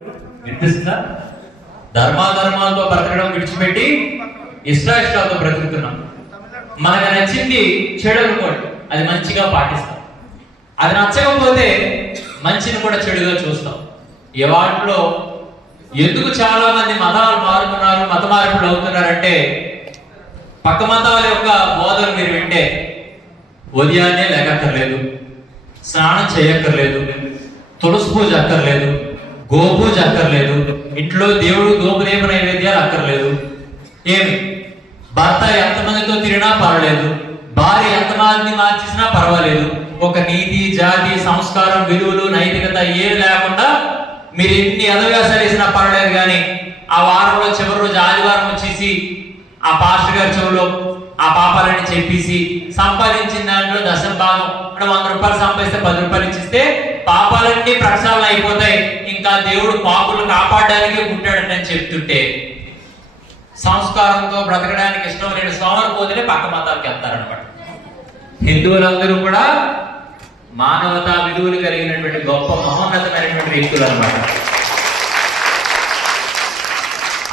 వినిపిస్తుందా? ధర్మాధర్మాలతో బ్రతకడం విడిచిపెట్టి ఇష్టాయిష్టాలతో బ్రతుకుతున్నాం. మనకు నచ్చింది చెడు అనుకోండి, అది మంచిగా పాటిస్తాం. అది నచ్చకపోతే మంచిని కూడా చెడుగా చూస్తాం. ఈ వాటిలో ఎందుకు చాలా మంది మతాలు మారుతున్నారు, మత మార్పులు అవుతున్నారంటే, పక్క మతాల యొక్క బోధలు మీరు వింటే ఉదయాన్నే లేకక్కర్లేదు, స్నానం చేయక్కర్లేదు, తులసి పూజ అక్కర్లేదు, గోపూజ అక్కర్లేదు, ఇంట్లో దేవుడు గోపుదేవ నైవేద్యాలు అక్కర్లేదు, ఏమి భర్త ఎంతమందితో తిరిగినా పర్వాలేదు, భార్య ఎంతమంది మార్చేసినా పర్వాలేదు, ఒక నీతి జాతి సంస్కారం విలువలు నైతికత ఏమి లేకుండా మీరు ఎన్ని అదవ్యాసాలు వేసినా పర్వాలేదు. కానీ ఆ వారంలో చివరి రోజు ఆదివారం వచ్చేసి ఆ పాస్టర్ గారి చెవులో ఆ పాపాలని చెప్పేసి సంపాదించిన దాంట్లో దశం భాగం అంటే 100 రూపాయలు సంపాదిస్తే 10 రూపాయలు ఇచ్చిస్తే పాపాలన్నీ ప్రక్షాళన అయిపోతాయి, ఇంకా దేవుడు పాపులు కాపాడడానికే పుట్టాడని చెప్తుంటే సంస్కారంతో బ్రతకడానికి ఇష్టం లేని సోమరిపోతులే పక్క మతాలకు వెళ్తారనమాట. హిందువులందరూ కూడా మానవతా విలువలు కలిగినటువంటి గొప్ప మహోన్నతమైనటువంటి వ్యక్తులు అనమాట.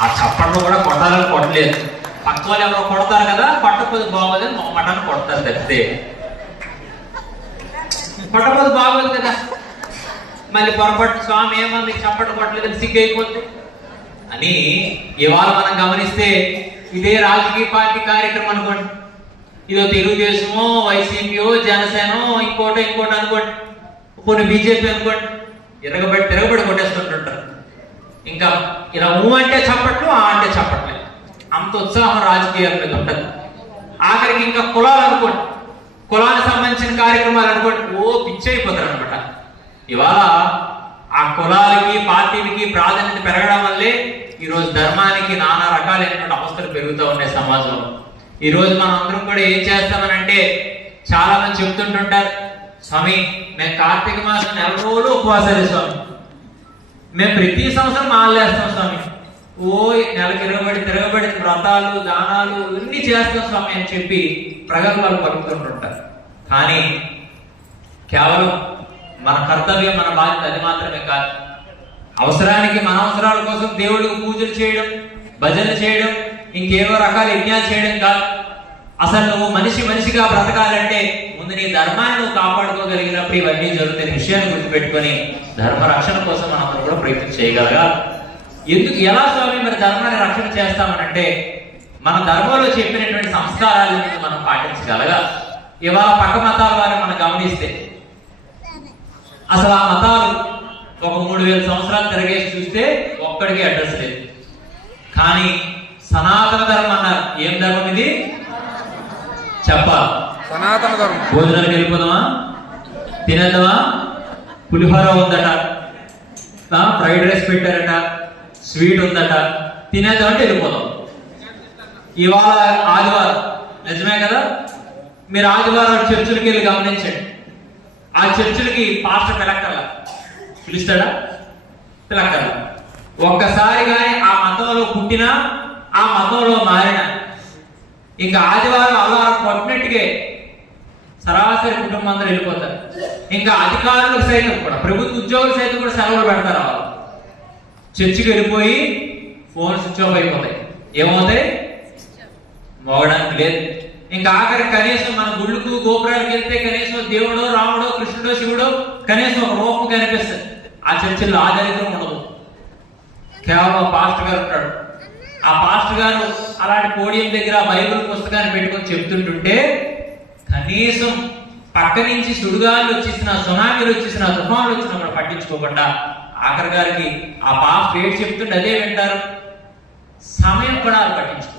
ఆ చప్పట్లు కూడా కొట్టాలని కొట్టలేదు, పక్క వాళ్ళు ఎవరో కొడతారు కదా, కొట్టకపోతే బాగోదని మటన్ కొడతారు తప్పితే కొట్టకపోతే బాగోదు కదా. మళ్ళీ పొరపాటు స్వామి ఏమన్నా చప్పట్లు కొట్టలేదని సిగ్గు అయిపోతుంది అని ఇవాళ మనం గమనిస్తే ఇదే రాజకీయ పార్టీ కార్యక్రమం అనుకోండి, ఇదో తెలుగుదేశమో వైసీపీయో జనసేనో ఇంకోటి అనుకోండి, కొన్ని బీజేపీ అనుకోండి, తిరగబడి కొట్టేస్తుంటుంటారు. ఇంకా ఇలా అంటే చప్పట్లు, ఆ అంటే చప్పట్లే, అంత ఉత్సాహం రాజకీయాల మీద ఉంటుంది. ఆఖరికి ఇంకా కులాలు అనుకోండి, కులానికి సంబంధించిన కార్యక్రమాలు అనుకోండి, పిచ్చి అయిపోతారు అనమాట. ఇవాళ ఆ కులాలకి పార్టీలకి ప్రాధాన్యత పెరగడం వల్లే ఈరోజు ధర్మానికి నానా రకాలైనటువంటి అవస్థలు పెరుగుతూ ఉన్నాయి సమాజంలో. ఈ రోజు మనం అందరం కూడా ఏం చేస్తామనంటే, చాలా మంది చెప్తుంటుంటారు, స్వామి మేము కార్తీక మాసం 4 రోజులు ఉపవాసాలు స్వామి, మేము ప్రతి సంవత్సరం మాలేస్తాం స్వామి, నెలకి తిరగబడి వ్రతాలు దానాలు ఇన్ని చేస్తాం స్వామి అని చెప్పి ప్రగల్భాలు పలుకుతుంటుంటారు. కానీ కేవలం మన కర్తవ్యం, మన బాధ్యత అది మాత్రమే కాదు. అవసరానికి మన అవసరాల కోసం దేవుడికి పూజలు చేయడం, భజనలు చేయడం, ఇంకేవో రకాల యజ్ఞాలు చేయడం కాదు. అసలు నువ్వు మనిషిగా బ్రతకాలంటే ముందు నీ ధర్మాన్ని నువ్వు కాపాడుకోగలిగినప్పుడు ఇవన్నీ జరుగుతున్న విషయాన్ని గుర్తుపెట్టుకొని ధర్మ రక్షణ కోసం మనం కూడా ప్రయత్నం చేయగలగాలి. ఎలా స్వామి మరి ధర్మాన్ని రక్షణ చేస్తామనంటే, మన ధర్మంలో చెప్పినటువంటి సంస్కారాలను మనం పాటించగలగాలి. ఇవాళ పక్క మతాల వారిని మనం గమనిస్తే అసలు ఆ మతాలు ఒక 3000 సంవత్సరాలు తిరగేసి చూస్తే ఒక్కడికి అడ్రస్ లేదు. కానీ సనాతన ధర్మం అన్నారు. ఏం ధర్మం ఇది చెప్పాలి? సనాతన ధర్మం. భోజనానికి వెళ్ళిపోదామా, తినేద్దామా, పులిహోర ఉందట, ఫ్రైడ్ రైస్ పెట్టారట, స్వీట్ ఉందట, తినేద్దామంటే వెళ్ళిపోదాం. ఇవాళ ఆదివారం, నిజమే కదా, మీరు ఆదివారం చర్చిలకి వెళ్ళి గమనించండి. ఆ చర్చిలకి పాస్టర్ పిలుస్తాడా? పిలక్కర్లా. ఒక్కసారి కానీ ఆ మతంలో పుట్టినా ఆ మతంలో మారిన ఇంకా ఆదివారం అల్లారం కొట్టినట్టుగా సరాసరి కుటుంబం అందరూ వెళ్ళిపోతారు. ఇంకా అధికారులకు సైతం కూడా, ప్రభుత్వ ఉద్యోగులు సైతం కూడా సెలవులు పెడతారు. వాళ్ళు చర్చికి వెళ్ళిపోయి ఫోన్ స్విచ్ ఆఫ్ అయిపోతాయి. ఏమవుతాయి? మోగడానికి లేదు. ఇంకా ఆఖరి కనీసం మన గుళ్ళకు గోపురాలకు వెళ్తే కనీసం దేవుడో రాముడో కృష్ణుడో శివుడో కనీసం ఒక రూపం కనిపిస్తుంది. ఆ చర్చిల్లో ఆ దరిద్రం ఉండదు. కేవలం పాస్టర్ గారు ఉంటాడు. ఆ పాస్టర్ గారు అలాంటి పోడియం దగ్గర బైబిల్ పుస్తకాన్ని పెట్టుకొని చెప్తుంటుంటే కనీసం పక్క నుంచి సుడిగాలు వచ్చేసిన, సునామీలు వచ్చేసిన, తుఫాన్లు వచ్చినా కూడా పట్టించుకోకుండా ఆఖరి గారికి ఆ పాస్టర్ ఏడు చెప్తుంటే అదే వింటారు. సమయం కూడా అది పట్టించుకో.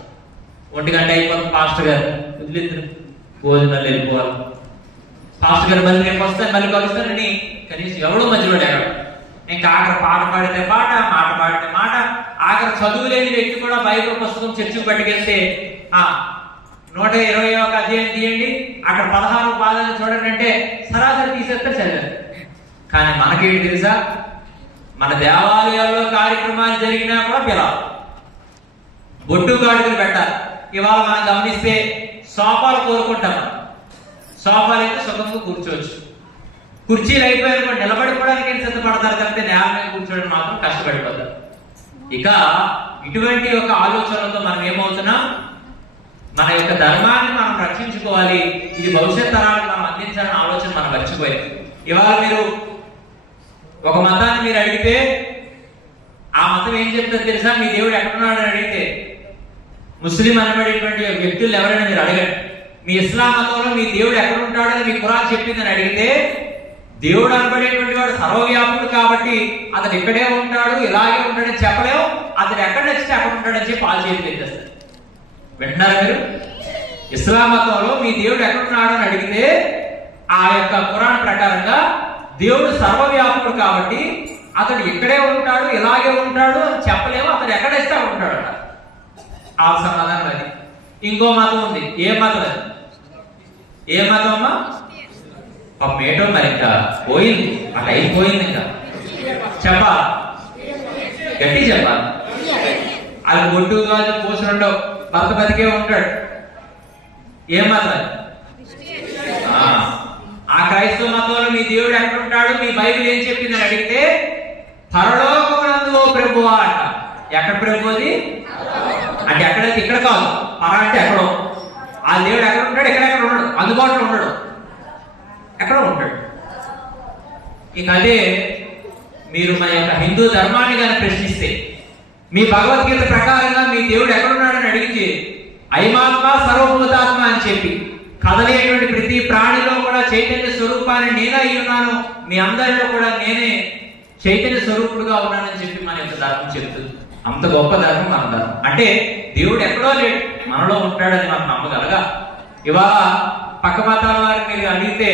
1 గంట అయిపోతుంది, పాస్టర్ గారు వదిలిద్దరు భోజనాలు వెళ్ళిపోవాలి, పాస్టర్ గారు మళ్ళీ రేపు వస్తాను మళ్ళీ కలుస్తానని కనీసం ఎవడో మధ్యలో ఎక్కడ. ఇంకా ఆఖరి పాట పాడితే పాట, మాట పాడితే మాట. ఆఖరి చదువు లేని వ్యక్తి కూడా బైబిల్ పుస్తకం చర్చికి పట్టుకెళ్తే 121వ అధ్యాయం తీయండి, అక్కడ 16 పాదాలు చూడండి అంటే సరాసరి తీసేస్తే చదివారు. కానీ మనకేంటి తెలుసా, మన దేవాలయాల్లో కార్యక్రమాలు జరిగినా కూడా పిలవాలి, బొట్టు గాడుగులు పెట్టాలి. ఇవాళ మనం గమనిస్తే సోఫాలు కోరుకుంటాం. సోఫాలు అయితే సుఖంగా కూర్చోవచ్చు, కుర్చీలు అయిపోయారు నిలబడిపోవడానికి సిద్ధపడతారు తప్పితే నేల మీద కూర్చోవడం మాత్రం కష్టపడిపోతారు. ఇక ఇటువంటి ఒక ఆలోచనలతో మనం ఏమవుతున్నాం, మన యొక్క ధర్మాన్ని మనం రక్షించుకోవాలి, ఇది భవిష్యత్ తరాలకు మనం అందించాలనే ఆలోచన మనం మర్చిపోయింది. ఇవాళ మీరు ఒక మతాన్ని మీరు అడిగితే ఆ మతం ఏం చెప్తుందో తెలుసా? మీ దేవుడు ఎక్కడున్నాడు అని అడిగితే ముస్లిం అనబడేటువంటి వ్యక్తులు ఎవరైనా మీరు అడగండి, మీ ఇస్లాం మతంలో మీ దేవుడు ఎక్కడ ఉంటాడని మీ ఖురాన్ చెప్పిందని అడిగితే, దేవుడు అనబడేటువంటి వాడు సర్వవ్యాపుడు కాబట్టి అతను ఇక్కడే ఉంటాడు ఇలాగే ఉంటాడని చెప్పలేము, అతను ఎక్కడ నచ్చితే అక్కడ ఉంటాడని చెప్పి ఆ చేతులు ఎత్తేస్తారు. వింటున్నారా మీరు? ఇస్లాం మతంలో మీ దేవుడు ఎక్కడున్నాడు అని అడిగితే ఆ యొక్క ఖురాన్ ప్రకారంగా దేవుడు సర్వవ్యాపుడు కాబట్టి అతడు ఇక్కడే ఉంటాడు ఇలాగే ఉంటాడు అని చెప్పలేము, అతడు ఎక్కడేస్తే ఉంటాడు అట. ఆ సమాధానం అది. ఇంకో మతం ఉంది. ఏ మతం అది? ఏ మతం అమ్మా? మేటో మరి ఇంకా పోయింది, ఆ టైం పోయింది. ఇంకా చెప్పాలి, గట్టి చెప్పాలి. అది ఒడ్డు కాదు పోసుకుంటావు, భర్త బతికే ఉంటాడు. ఏ మతం అది? ఆ క్రైస్తవ మతంలో మీ దేవుడు ఎక్కడ ఉంటాడు, మీ బైబిల్ ఏం చెప్పిందని అడిగితే పరలోకమునందు ఓ ప్రభువా అంట. ఎక్కడ ప్రభు అది అంటే? ఎక్కడైతే ఇక్కడ కాదు, పర అంటే ఎక్కడో. ఆ దేవుడు ఎక్కడ ఉంటాడు? ఎక్కడెక్కడ ఉండడు, అందుబాటులో ఉండడు, ఎక్కడో ఉంటాడు. ఇక అదే మీరు మన యొక్క హిందూ ధర్మాన్ని కానీ ప్రశ్నిస్తే, మీ భగవద్గీత ప్రకారంగా మీ దేవుడు ఎక్కడున్నాడని అడిగితే ఐమాత్మ సర్వభూతాత్మ అని చెప్పి కదలేటువంటి ప్రతి ప్రాణిలో కూడా చైతన్య స్వరూపాన్ని నేనే అయి ఉన్నాను, మీ అందరిలో కూడా నేనే చైతన్య స్వరూపుడుగా ఉన్నానని చెప్పి మన యొక్క ధర్మం చెప్తుంది. అంత గొప్ప ధర్మం మన ధర్మం. అంటే దేవుడు ఎక్కడో లేడు, మనలో ఉంటాడని మనం నమ్మగలగా. ఇవాళ పక్క మతాల వారిని మీరు అడిగితే,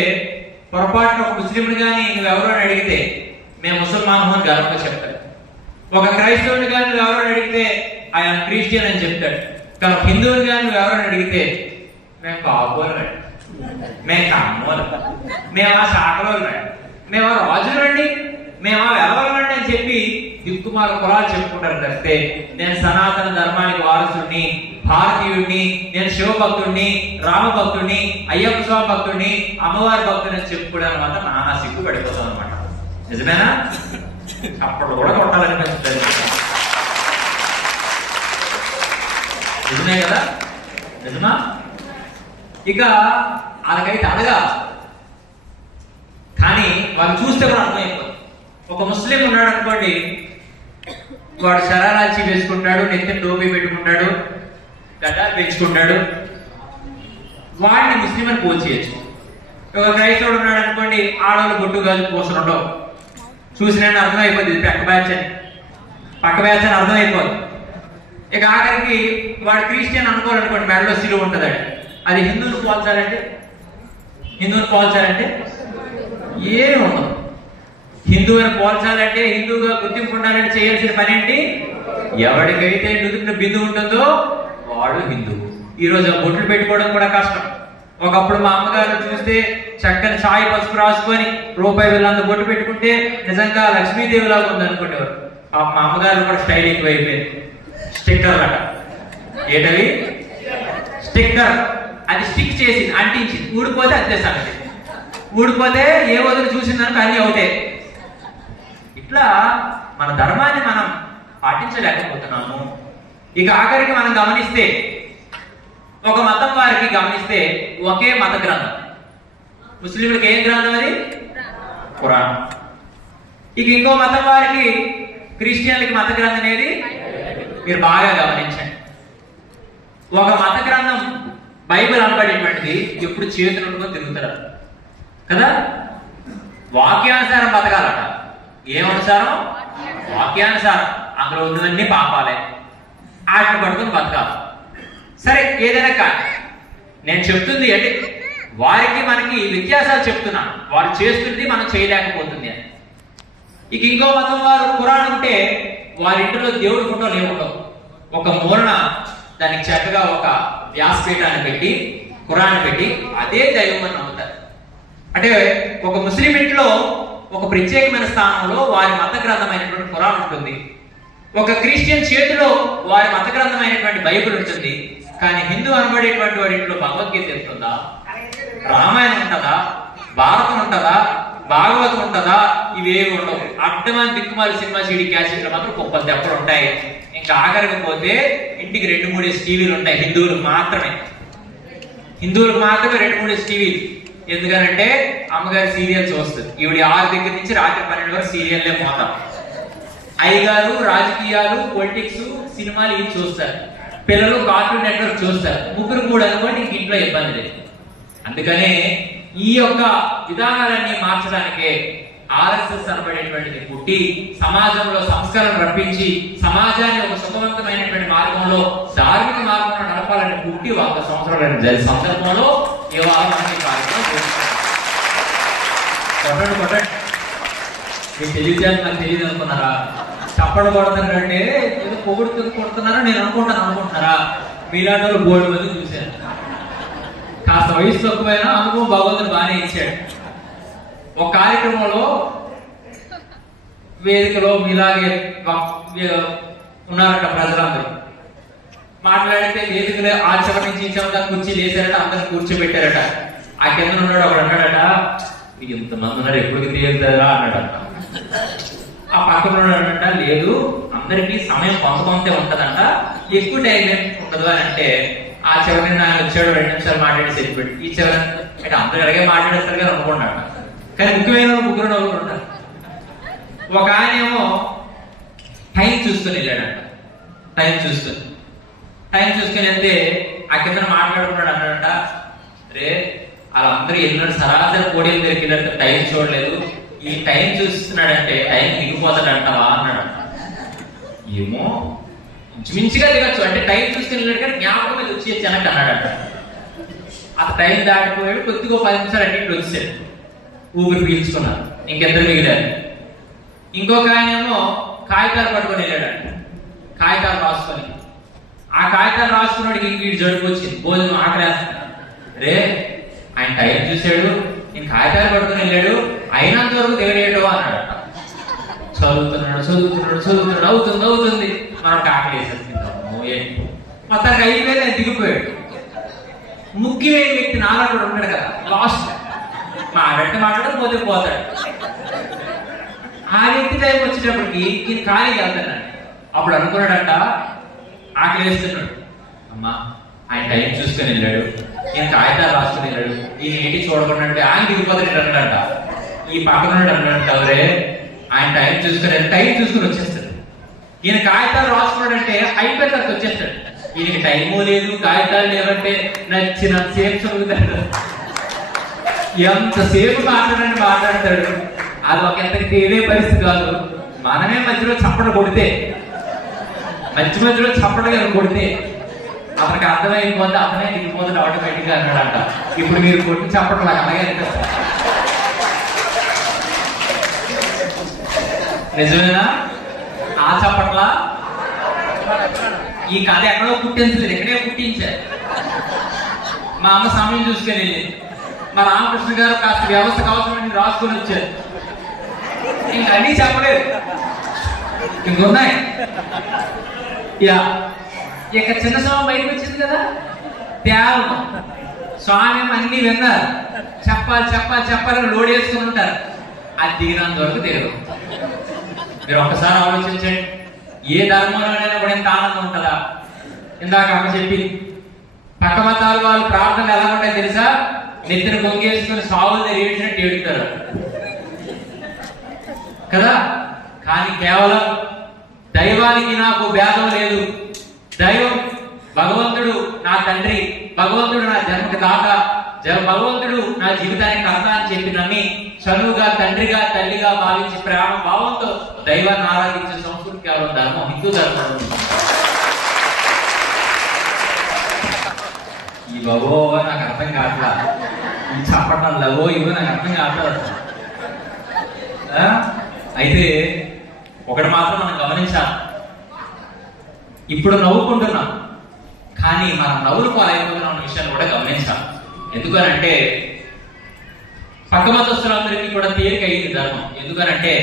పొరపాటున ఒక ముస్లింని కానీ నువ్వెవరో అని అడిగితే మేము ముసల్మాన్ అని గర్వంగా చెప్తాడు. ఒక క్రైస్తవుని కానీ నువ్వెవరో అని అడిగితే ఆయన క్రిస్టియన్ అని చెప్తాడు. కానీ హిందువుని కానీ నువ్వెవరో అని అడిగితే మేము కాబోలు, మేము కమ్మోలు, మేము ఆ శాఖలోలు, మేము ఆ రాజులు రండి, మేము ఆ వెలవలండి అని చెప్పి దిక్కుమాల కులాలు చెప్పుకుంటారు తప్పితే నేను సనాతన ధర్మానికి వారసుడిని, భారతీయుడిని, నేను శివభక్తుడిని, రామభక్తుడిని, అయ్యప్ప స్వామి భక్తుడిని, అమ్మవారి భక్తుడిని అని చెప్పుకోవడానికి మాత్రం నానా సిగ్గు పడిపోతాం అనమాట. నిజమేనా? అప్పుడు కూడా కొట్టాలనిపిస్తుంది. నిజమే కదా? నిజమా? ఇక అలాగైతే అడగా, కానీ వాళ్ళు చూస్తే కూడా అర్థమైపోతుంది. ఒక ముస్లిం ఉన్నాడు అనుకోండి, వాడు శరారాచి వేసుకుంటాడు, నెత్తిన టోపీ పెట్టుకుంటాడు, గడ్డాలు పెంచుకుంటాడు, వాడిని ముస్లిం అని పోల్చేయచ్చు. ఒక క్రైస్తవుడు ఉన్నాడు అనుకోండి, ఆడవాళ్ళు బొట్టు గాజు పోసలు ఉండవు, చూసిన అర్థమైపోతుంది పక్క బ్యాచ్ అని అర్థమైపోదు. ఇక ఆఖరికి వాడు క్రిస్టియన్ అనుకోవాలనుకోండి, మెడలో సిలువ ఉంటుంది. అది హిందువులు పోల్చాలంటే ఏమి ఉండదు. హిందువుని పోల్చాలంటే, హిందువుగా గుర్తింపు ఉండాలంటే చేయాల్సిన పని ఏంటి? ఎవరికైతే నుదుటిన బిందు ఉంటుందో వాడు హిందువు. ఈరోజు బొట్లు పెట్టుకోవడం కూడా కష్టం. ఒకప్పుడు మా అమ్మగారు చూస్తే చక్కని ఛాయ్ పసుపు రాసుకొని రూపాయి వెళ్ళంత బొట్టు పెట్టుకుంటే నిజంగా లక్ష్మీదేవిలాగా ఉంది అనుకునేవారు. మా అమ్మగారు కూడా స్టైల్ ఎక్కువైపోయింది. స్టిక్కర్ అట, ఏంటవి స్టిక్కర్, అది స్టిక్ చేసింది, అంటించింది, ఊడిపోతే అంతే సంగతి. ఊడిపోతే ఏ వదిలి చూసిందనుకో అన్నీ అవుతాయి. ఇట్లా మన ధర్మాన్ని మనం పాటించలేకపోతున్నాము. ఇక ఆఖరికి మనం గమనిస్తే, ఒక మతం వారికి గమనిస్తే ఒకే మత గ్రంథం. ముస్లింలకు ఏం గ్రంథం అది? ఖురాన్. ఇక ఇంకో మతం వారికి, క్రిస్టియన్లకి మత గ్రంథం అనేది మీరు బాగా గమనించండి. ఒక మత గ్రంథం బైబిల్ అనబడేటువంటిది ఎప్పుడు చేతులు తిరుగుతారు కదా. వాక్యానుసారం బతకాలట. ఏమనుసారం? వాక్యానుసారం. అందులో ఉన్నవన్నీ పాపాలే, ఆటలు పడుకుని బతకాలి. సరే, ఏదైనా కానీ నేను చెప్తుంది అంటే వారికి మనకి వ్యత్యాసాలు చెప్తున్నాను. వారు చేస్తుంది మనం చేయలేకపోతుంది అని. ఇక ఇంకో మతం వారు ఖురాన్ ఉంటే వారి ఇంటిలో దేవుడి ఫోటోలు ఏముండవు. ఒక మూలన దానికి చక్కగా ఒక వ్యాసపీఠాన్ని పెట్టి ఖురాన్ పెట్టి అదే దైవం అని నమ్ముతారు. అంటే ఒక ముస్లిం ఇంట్లో ఒక ప్రత్యేకమైన స్థానంలో వారి మత గ్రంథమైనటువంటి ఖురాన్ ఉంటుంది. ఒక క్రిస్టియన్ చేతిలో వారి మత గ్రంథమైనటువంటి బైబిల్ ఉంటుంది. కానీ హిందూ అనబడేటువంటి వారి ఇంట్లో భగవద్గీత ఉంటుందా? రామాయణం ఉంటుందా? భారతం ఉంటుందా? భాగవతం ఉంటుందా? ఇవేవి ఉండవు. అడ్డమైన దిక్కుమాలి సినిమా సీడీ క్యాసెట్లు మాత్రం కుప్పలు తెప్పలు ఉంటాయి. ఇంకా ఆఖరికి పోతే ఇంటికి 2-3 టీవీలు ఉంటాయి. హిందువులకు మాత్రమే 2-3 టీవీలు. ఎందుకనంటే అమ్మగారి సీరియల్స్ వస్తుంది. ఈవిడ 6 దగ్గర నుంచి రాత్రి 12 వరకు సీరియల్లే పోతాం. అయ్యగారు రాజకీయాలు, పొలిటిక్స్, సినిమాలు ఇవి చూస్తారు. పిల్లలు కార్టూన్ నెట్వర్క్ చూస్తారు. 3 అనుకోండి, ఇంక ఇంట్లో ఇబ్బంది లేదు. అందుకనే ఈ యొక్క విధానాలన్నీ మార్చడానికే ఆర్ఎస్ఎస్ అనబడేటువంటిది పుట్టి సమాజంలో సంస్కరణ రప్పించి సమాజాన్ని ఒక సుఖవంతమైనటువంటి మార్గంలో, ధార్మిక మార్గంలో నడపాలని పుట్టి 100 సంవత్సరాలు జరిగే సందర్భంలో ఇవాళ మనకి కార్యక్రమం కొట్టండి. మీకు తెలియజేయాలి, నాకు తెలియదు అనుకున్నారా? చప్పడు కొడుతున్నారంటే ఏదో పొగుడుతూ కొడుతున్నారా నేను అనుకుంటున్నారా? మీలాంటి వాళ్ళు బోర్డు మంది చూశాను. కాస్త వయసు తక్కువైనా అనుభవం భగవంతుడు బాగానే ఇచ్చాడు. ఒక కార్యక్రమంలో వేదికలో మీలాగే ఉన్నారట ప్రజలందరూ. మాట్లాడితే వేదికలో ఆ చివరి నుంచి ఈ చివరి కుర్చీలు వేసారట, అందరిని కూర్చోబెట్టారట. ఆ కింద ఉన్నాడు ఒకడు అన్నాడట, ఇంతమంది ఉన్నారు ఎప్పటికి తీరుతారా అన్నాడట. ఆ పక్కన ఉన్నాడంట, లేదు అందరికీ సమయం కొంతే ఉంటదంట, ఎక్కువ టైం ఉండదు అని అంటే, ఆ చివరి ఆయన వచ్చాడు 2 నిమిషాలు మాట్లాడి సరిపెట్టి, ఈ చివరి అంటే అందరూ అలాగే మాట్లాడేస్తారు కదా అనుకున్నాడు. కానీ ముఖ్యమైన 3 నవ్వులు ఉంటారు. ఒక ఆయన ఏమో టైం చూసుకొని వెళ్ళాడంట. టైం చూసుకొని వెళ్తే ఆ కింద మాట్లాడుకున్నాడు. అన్నాడంట, రే వాళ్ళందరూ వెళ్ళినాడు, సరాసరి కోడీల దగ్గరికి వెళ్ళాడు, టైం చూడలేదు, ఈ టైం చూస్తున్నాడంటే టైం దిగిపోతాడంటావా అన్నాడు. ఏమో ఇంచుమించుగా దిగచ్చు, అంటే టైం చూసుకుని వెళ్ళాడు కానీ జ్ఞాపకం మీద వచ్చి వెనక్కి అన్నాడంట. ఆ టైం దాటిపోయాడు, కొద్దిగా 10 నిమిషాలు అంటే ఇట్లా వచ్చాడు. ఊపిరి పీల్చుకున్నారు. ఇంకెద్దరు మిగిలారు. ఇంకొక ఆయన ఏమో కాగితాలు పట్టుకొని వెళ్ళాడంట. కాగితాలు రాసుకొని, ఆ కాగితాలు రాసుకున్నాడికి వీడు జడుపు వచ్చింది, భోజనం ఆకలేస్తున్నాడు. రే ఆయన టైం చూశాడు, నేను కాగితాలు పట్టుకొని వెళ్ళాడు, అయినంత వరకు దిగడేయటో అన్నాడట. చదువుతున్నాడు, అవుతుంది మనం ఆకలి వేసేస్తున్నాము. మొత్తానికి అయిపోయి నేను దిగిపోయాడు. ముఖ్యమైన వ్యక్తి నాలా కూడా ఉన్నాడు కదా, లాస్ట్ మాట్లాడకపోతే పోతాడు. ఆ వ్యక్తి టైం వచ్చేటప్పటికి ఈయన ఖాళీకి వెళ్తాడు. అప్పుడు అనుకున్నాడంట, ఆకలి వేస్తున్నాడు, అమ్మా ఆయన టైం చూసుకొని వెళ్ళాడు, ఈయన కాగితాలు రాసుకుని వెళ్ళాడు, ఈయన ఏంటి చూడకుండా ఆయన దిగిపోతాడు అన్నాడంట. ఈ పక్కన అన్నాడంట, ఎవరే ఆయన టైం చూసుకుని వచ్చేస్తాడు. ఈయన కాగితాలు రాసుకున్నాడంటే అయిపోయిన తర్వాత వచ్చేస్తాడు. ఈయనకి టైము లేదు, కాగితాలు లేవంటే నచ్చిన సేపు చదువుతాడు. ఎంతసేపు మాట్లాడతాడు. అది ఒక ఎంతకి తీరే పరిస్థితి కాదు. మనమే మధ్యలో చప్పట కొడితే అతనికి అర్థమైపోతే అతనే దిగిపోతుంది ఆటోమేటిక్ గా అన్నాడంట. ఇప్పుడు మీరు కొట్టి చప్పట్లు అలాగే అనిపిస్తారు. నిజమేనా? ఆ చప్పట్ల ఈ కథ ఎక్కడో పుట్టించలేదు, ఇక్కడే పుట్టించారు. మా అమ్మ సమయం చూసుకొని వెళ్ళింది. మా రామకృష్ణ గారు కాస్త వ్యవస్థకు అవసరమని రాసుకొని వచ్చారు. ఇంక అన్నీ చెప్పలేదు, ఇంకున్నాయి. ఇక చిన్న స్వామి బయటకు వచ్చింది కదా, త్యాగం. స్వామి అన్ని విన్నారు, చెప్పాలని లోడ్ వేసుకుని ఉంటారు. అది దిగినంత వరకు దిగదు. మీరు ఒక్కసారి ఆలోచించండి, ఏ ధర్మంలోనైనా కూడా ఎంత ఆనందం ఉంటుందా? ఇందాక అమ్మ చెప్పి పక్క మతాల వాళ్ళు ప్రార్థనలు ఎలా ఉంటాయి తెలుసా? నెత్తిన కొంగేసుకుని సావులు తెరిచినట్టు ఏడుతారు కదా. కానీ కేవలం దైవానికి నాకు భేదం లేదు, దైవం భగవంతుడు నా తండ్రి, భగవంతుడు నా జన్మకి దాత, భగవంతుడు నా జీవితానికి కర్త అని చెప్పి నమ్మి చనువుగా తండ్రిగా తల్లిగా భావించి ప్రేమ భావంతో దైవాన్ని ఆరాధించే సంస్కృతి కేవలం ధర్మం, హిందూ ధర్మం. ఈ లవో నాకు అర్థం కావట్లా, ఈ చెప్పటం లవో ఇవో నాకు అర్థం కావట్లేదు. అయితే ఒకటి మాత్రం మనం గమనించాలి, ఇప్పుడు నవ్వుకుంటున్నాం కానీ మనం నవ్వులు పాలైపోతున్నాం అన్న విషయాన్ని కూడా గమనించాలి. ఎందుకనంటే పక్క మతస్థులందరికీ కూడా తేలిక అయింది ధర్మం. ఎందుకనంటే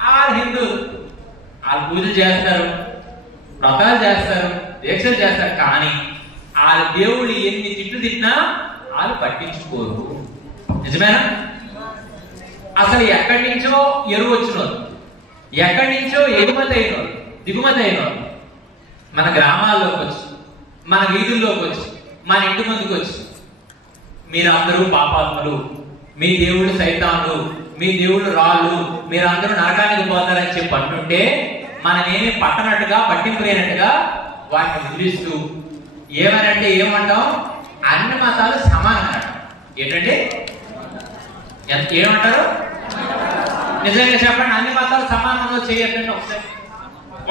వాళ్ళు హిందూ, వాళ్ళు పూజలు చేస్తారు, వ్రతాలు చేస్తారు, దీక్షలు చేస్తారు, కానీ వాళ్ళ దేవుళ్ళు ఎన్ని తిట్లు తిట్టినా వాళ్ళు పట్టించుకోరు. నిజమేనా? అసలు ఎక్కడి నుంచో ఎరువు వచ్చినోళ్ళు, ఎక్కడి నుంచో ఎగుమతి అయినోళ్ళు, దిగుమతి అయినోళ్ళు మన గ్రామాల్లోకి వచ్చి, మన వీధుల్లోకి వచ్చి, మన ఇంటి ముందుకు వచ్చి మీరందరూ పాపాత్ములు, మీ దేవుడు సైతాన్లు, మీ దేవుడు రాళ్ళు, మీరందరూ నరకానికి పోతారని చెప్పి అంటుంటే మనమేమి పట్టనట్టుగా, పట్టింపు లేనట్టుగా వాటిని వదిలిస్తూ ఏమనంటే ఏమంటాం, అన్ని మతాలు సమానం అన్నట్టు. ఏంటంటే ఏమంటారు? నిజంగా చెప్పండి, అన్ని మతాలు సమానంగా చేయొద్దండి.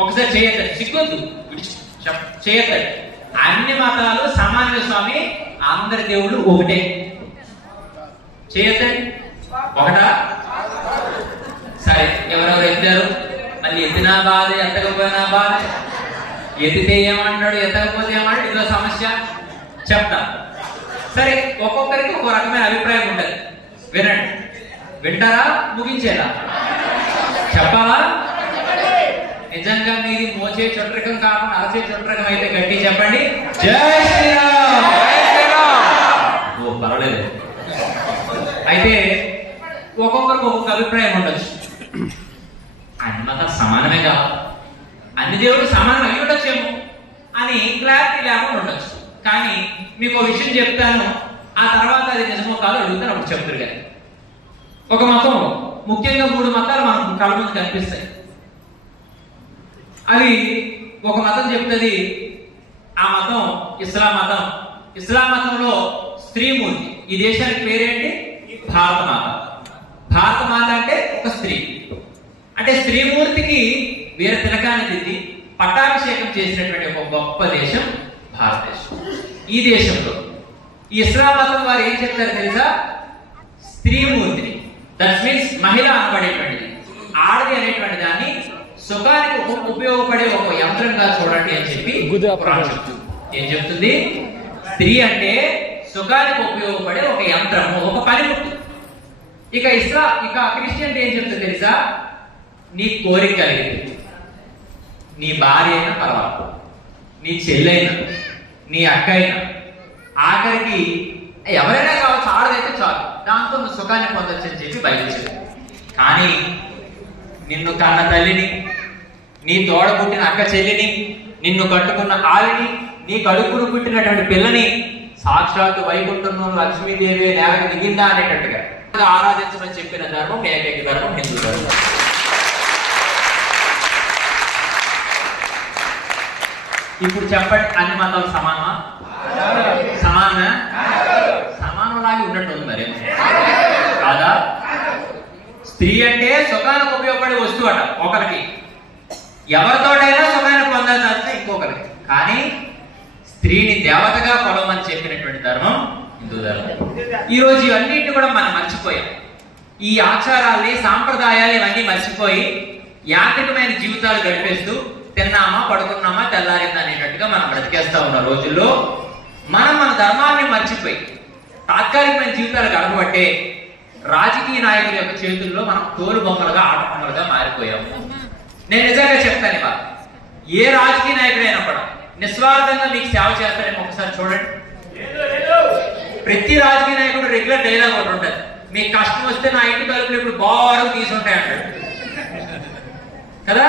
ఒకసారి చేయొద్దండి, సిగ్గొద్దు, చేయొద్దండి. అన్ని మతాలు సమానమే స్వామి, అందరి దేవుళ్ళు ఒకటే. చేయొద్దండి. ఒకటా? సరే, ఎవరెవరు ఎత్తారు? మళ్ళీ ఎత్తినా బాధ, ఎత్తకపోయినా బాధ. ఎత్తితే ఏమంటాడు, ఎత్తకపోతే ఏమంటాడు, ఇదో సమస్య చెప్తా. సరే, ఒక్కొక్కరికి ఒక్కో రకమైన అభిప్రాయం ఉంటుంది. వినండి. వింటారా? ముగించేలా చెప్పాలా? నిజంగా మీది మోసే చుట్టరికం కాకుండా అరసే చుట్టరికం అయితే గట్టి చెప్పండి, జై శ్రీరామ్. ఓ పర్వాలేదు. అయితే ఒక్కొక్కరికి ఒక్కొక్క అభిప్రాయం ఉండొచ్చు. అన్ని మతాలు సమానమే కాదు, అన్ని దేవుడు సమానం అయి ఉండొచ్చేమో అని క్లారిటీ లేకుండా ఉండొచ్చు. కానీ మీకు ఒక విషయం చెప్తాను, ఆ తర్వాత అది నిజమో కాదు అడుగుతాను, అప్పుడు చెప్తారు. కానీ ఒక మతం, ముఖ్యంగా 3 మతాలు మనకు కళ్ళ ముందు కనిపిస్తాయి. అవి ఒక మతం చెప్తుంది, ఆ మతం ఇస్లాం మతం. ఇస్లాం మతంలో స్త్రీమూర్తి. ఈ దేశానికి పేరేంటి? భారత మాత. భారత మాత అంటే ఒక స్త్రీ. అంటే స్త్రీమూర్తికి వీర తిలకాన్ని దిద్ది పట్టాభిషేకం చేసినటువంటి ఒక గొప్ప దేశం భారతదేశం. ఈ దేశంలో ఈ ఇస్లాం మతం వారు ఏం చెప్తారు తెలుసా? స్త్రీమూర్తిని, దట్ మీన్స్ మహిళ అనబడేటువంటిది, ఆడది అనేటువంటి దాన్ని సుఖానికి ఉపయోగపడే ఒక యంత్రంగా చూడండి అని చెప్పి ఏం చెప్తుంది? స్త్రీ అంటే సుఖానికి ఉపయోగపడే ఒక యంత్రము, ఒక పనిముట్టు. ఇక క్రిస్టియన్ ఏం చెప్తుంది తెలుసా? నీ కోరిక కలిగింది, నీ భార్య అయినా పర్వాలేదు, నీ చెల్లైనా, నీ అక్క అయినా, ఆఖరికి ఎవరైనా కావచ్చు, ఆడదైతే చాలు, దాంతో నువ్వు సుఖాన్ని పొందొచ్చు అని చెప్పి బయలుదేరు. కానీ నిన్ను కన్న తల్లిని, నీ తోడ పుట్టిన అక్క చెల్లిని, నిన్ను కట్టుకున్న ఆలిని, నీ కడుపును పుట్టినటువంటి పిల్లని సాక్షాత్తు వైకుంఠంలో లక్ష్మీదేవి నేలకు దిగిందా అనేటట్టుగా ఆరాధించమని చెప్పిన ధర్మం ఏకైక ధర్మం హిందూ ధర్మం. ఇప్పుడు చెప్పండి, అన్ని మతాలు సమానమా? సమానమా? సమానంలాగే ఉన్నట్టుంది మరి కాదా? స్త్రీ అంటే సుఖానికి ఉపయోగపడే వస్తువు అట ఒకరికి, ఎవరితోటైనా సుఖాన్ని పొందాల్సిన ఇంకొకరికి. కానీ స్త్రీని దేవతగా కొలవమని చెప్పినటువంటి ధర్మం హిందూ ధర్మం. ఈ రోజు ఇవన్నింటినీ కూడా మనం మర్చిపోయాం. ఈ ఆచారాల్ని, సాంప్రదాయాలు ఇవన్నీ మర్చిపోయి యాంత్రికమైన జీవితాలు గడిపేస్తూ తిన్నామా, పడుకున్నామా, తెల్లారిందా అనేటట్టుగా మనం బ్రతికేస్తా ఉన్న రోజుల్లో మన ధర్మాన్ని మర్చిపోయి తాత్కాలికమైన జీవితాలు గడపబట్టే రాజకీయ నాయకుల యొక్క చేతుల్లో మనం తోలు బొమ్మలుగా, ఆట బొమ్మలుగా మారిపోయాము. నేను నిజంగా చెప్తాను, ఇవాళ ఏ రాజకీయ నాయకుడైనా కూడా నిస్వార్థంగా మీకు సేవ చేస్తారేమో ఒకసారి చూడండి. ప్రతి రాజకీయ నాయకుడు రెగ్యులర్ డైలాగ్ ఒకటి ఉంటుంది, మీకు కష్టం వస్తే నా ఇంటి తలుపులు ఇప్పుడు బాగా తీసుంటాయి అంటాడు కదా.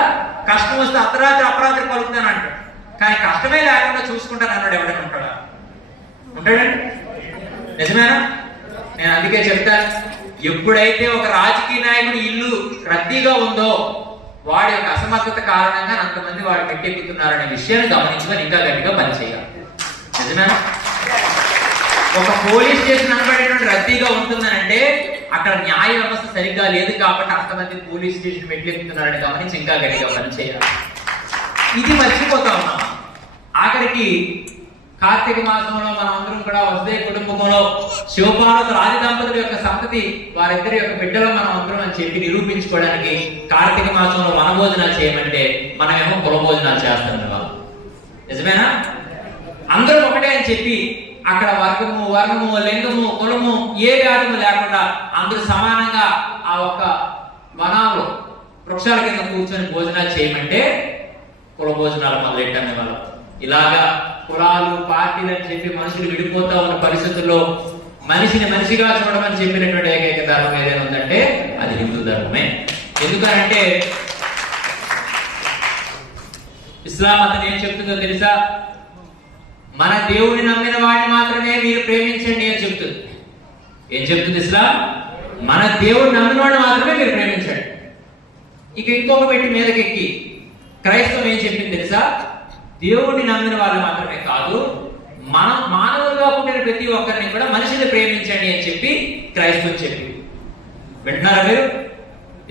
కష్టం వస్తే అపరాత్రి పలుకుతాను అంటాడు. కానీ కష్టమే లేకుండా చూసుకుంటాను అన్నాడు ఎవడైనా ఉంటాడా? ఉంటాడండి? నిజమేనా? నేను అందుకే చెప్తాను, ఎప్పుడైతే ఒక రాజకీయ నాయకుడి ఇల్లు రద్దీగా ఉందో వాడి యొక్క అసమర్థత కారణంగా అంతమంది వాడు పెట్టెక్కుతున్నారనే విషయాన్ని గమనించుకొని ఇంకా గట్టిగా పనిచేయాలి. నిజమేనా? ఒక పోలీస్ స్టేషన్ అనబడేటువంటి రద్దీగా ఉంటుందనంటే అక్కడ న్యాయ వ్యవస్థ సరిగ్గా లేదు కాబట్టి అంతమంది పోలీస్ స్టేషన్ పెట్టెక్కుతున్నారని గమనించి ఇంకా గట్టిగా పనిచేయాలి. ఇది మర్చిపోతా ఉన్నాం. ఆఖరికి కార్తీక మాసంలో మనం అందరం కూడా వసుదేవ కుటుంబంలో శివపార్వతుల ఆది దంపతుల యొక్క సంతతి, వారిద్దరి యొక్క బిడ్డలు మనం అందరం అని చెప్పి నిరూపించుకోవడానికి కార్తీక మాసంలో వనభోజనాలు చేయమంటే మనమేమో కులభోజనాలు చేస్తాం. నిజమేనా? అందరూ ఒకటే అని చెప్పి అక్కడ వర్గము, లింగము, కులము ఏ వ్యాధము లేకుండా అందరూ సమానంగా ఆ ఒక్క వనాల్లో వృక్షాల కింద కూర్చొని భోజనాలు చేయమంటే కుల భోజనాలు మొదలెట్టాను వాళ్ళం. ఇలాగా కులాలు, పార్టీలు అని చెప్పి మనుషులు విడిపోతా ఉన్న పరిస్థితుల్లో మనిషిని మనిషిగా చూడమని చెప్పినటువంటి ఏకైక ధర్మం ఏదైనా ఉందంటే అది హిందూ ధర్మమే. ఎందుకనంటే ఇస్లాం మతం ఏం చెప్తుందో తెలుసా? మన దేవుడిని నమ్మిన వాడిని మాత్రమే మీరు ప్రేమించండి అని చెప్తుంది. ఏం చెప్తుంది ఇస్లాం? మన దేవుడిని నమ్మిన వాడిని మాత్రమే మీరు ప్రేమించండి. ఇక ఇంకొక పెట్టి మీదకెక్కి క్రైస్తవం ఏం చెప్పింది తెలుసా? దేవుడిని నమ్మిన వాళ్ళు మాత్రమే కాదు, మానవులుగా పుట్టిన ప్రతి ఒక్కరిని కూడా మనిషిని ప్రేమించండి అని చెప్పి క్రైస్తవం చెప్పింది. వింటున్నారా మీరు?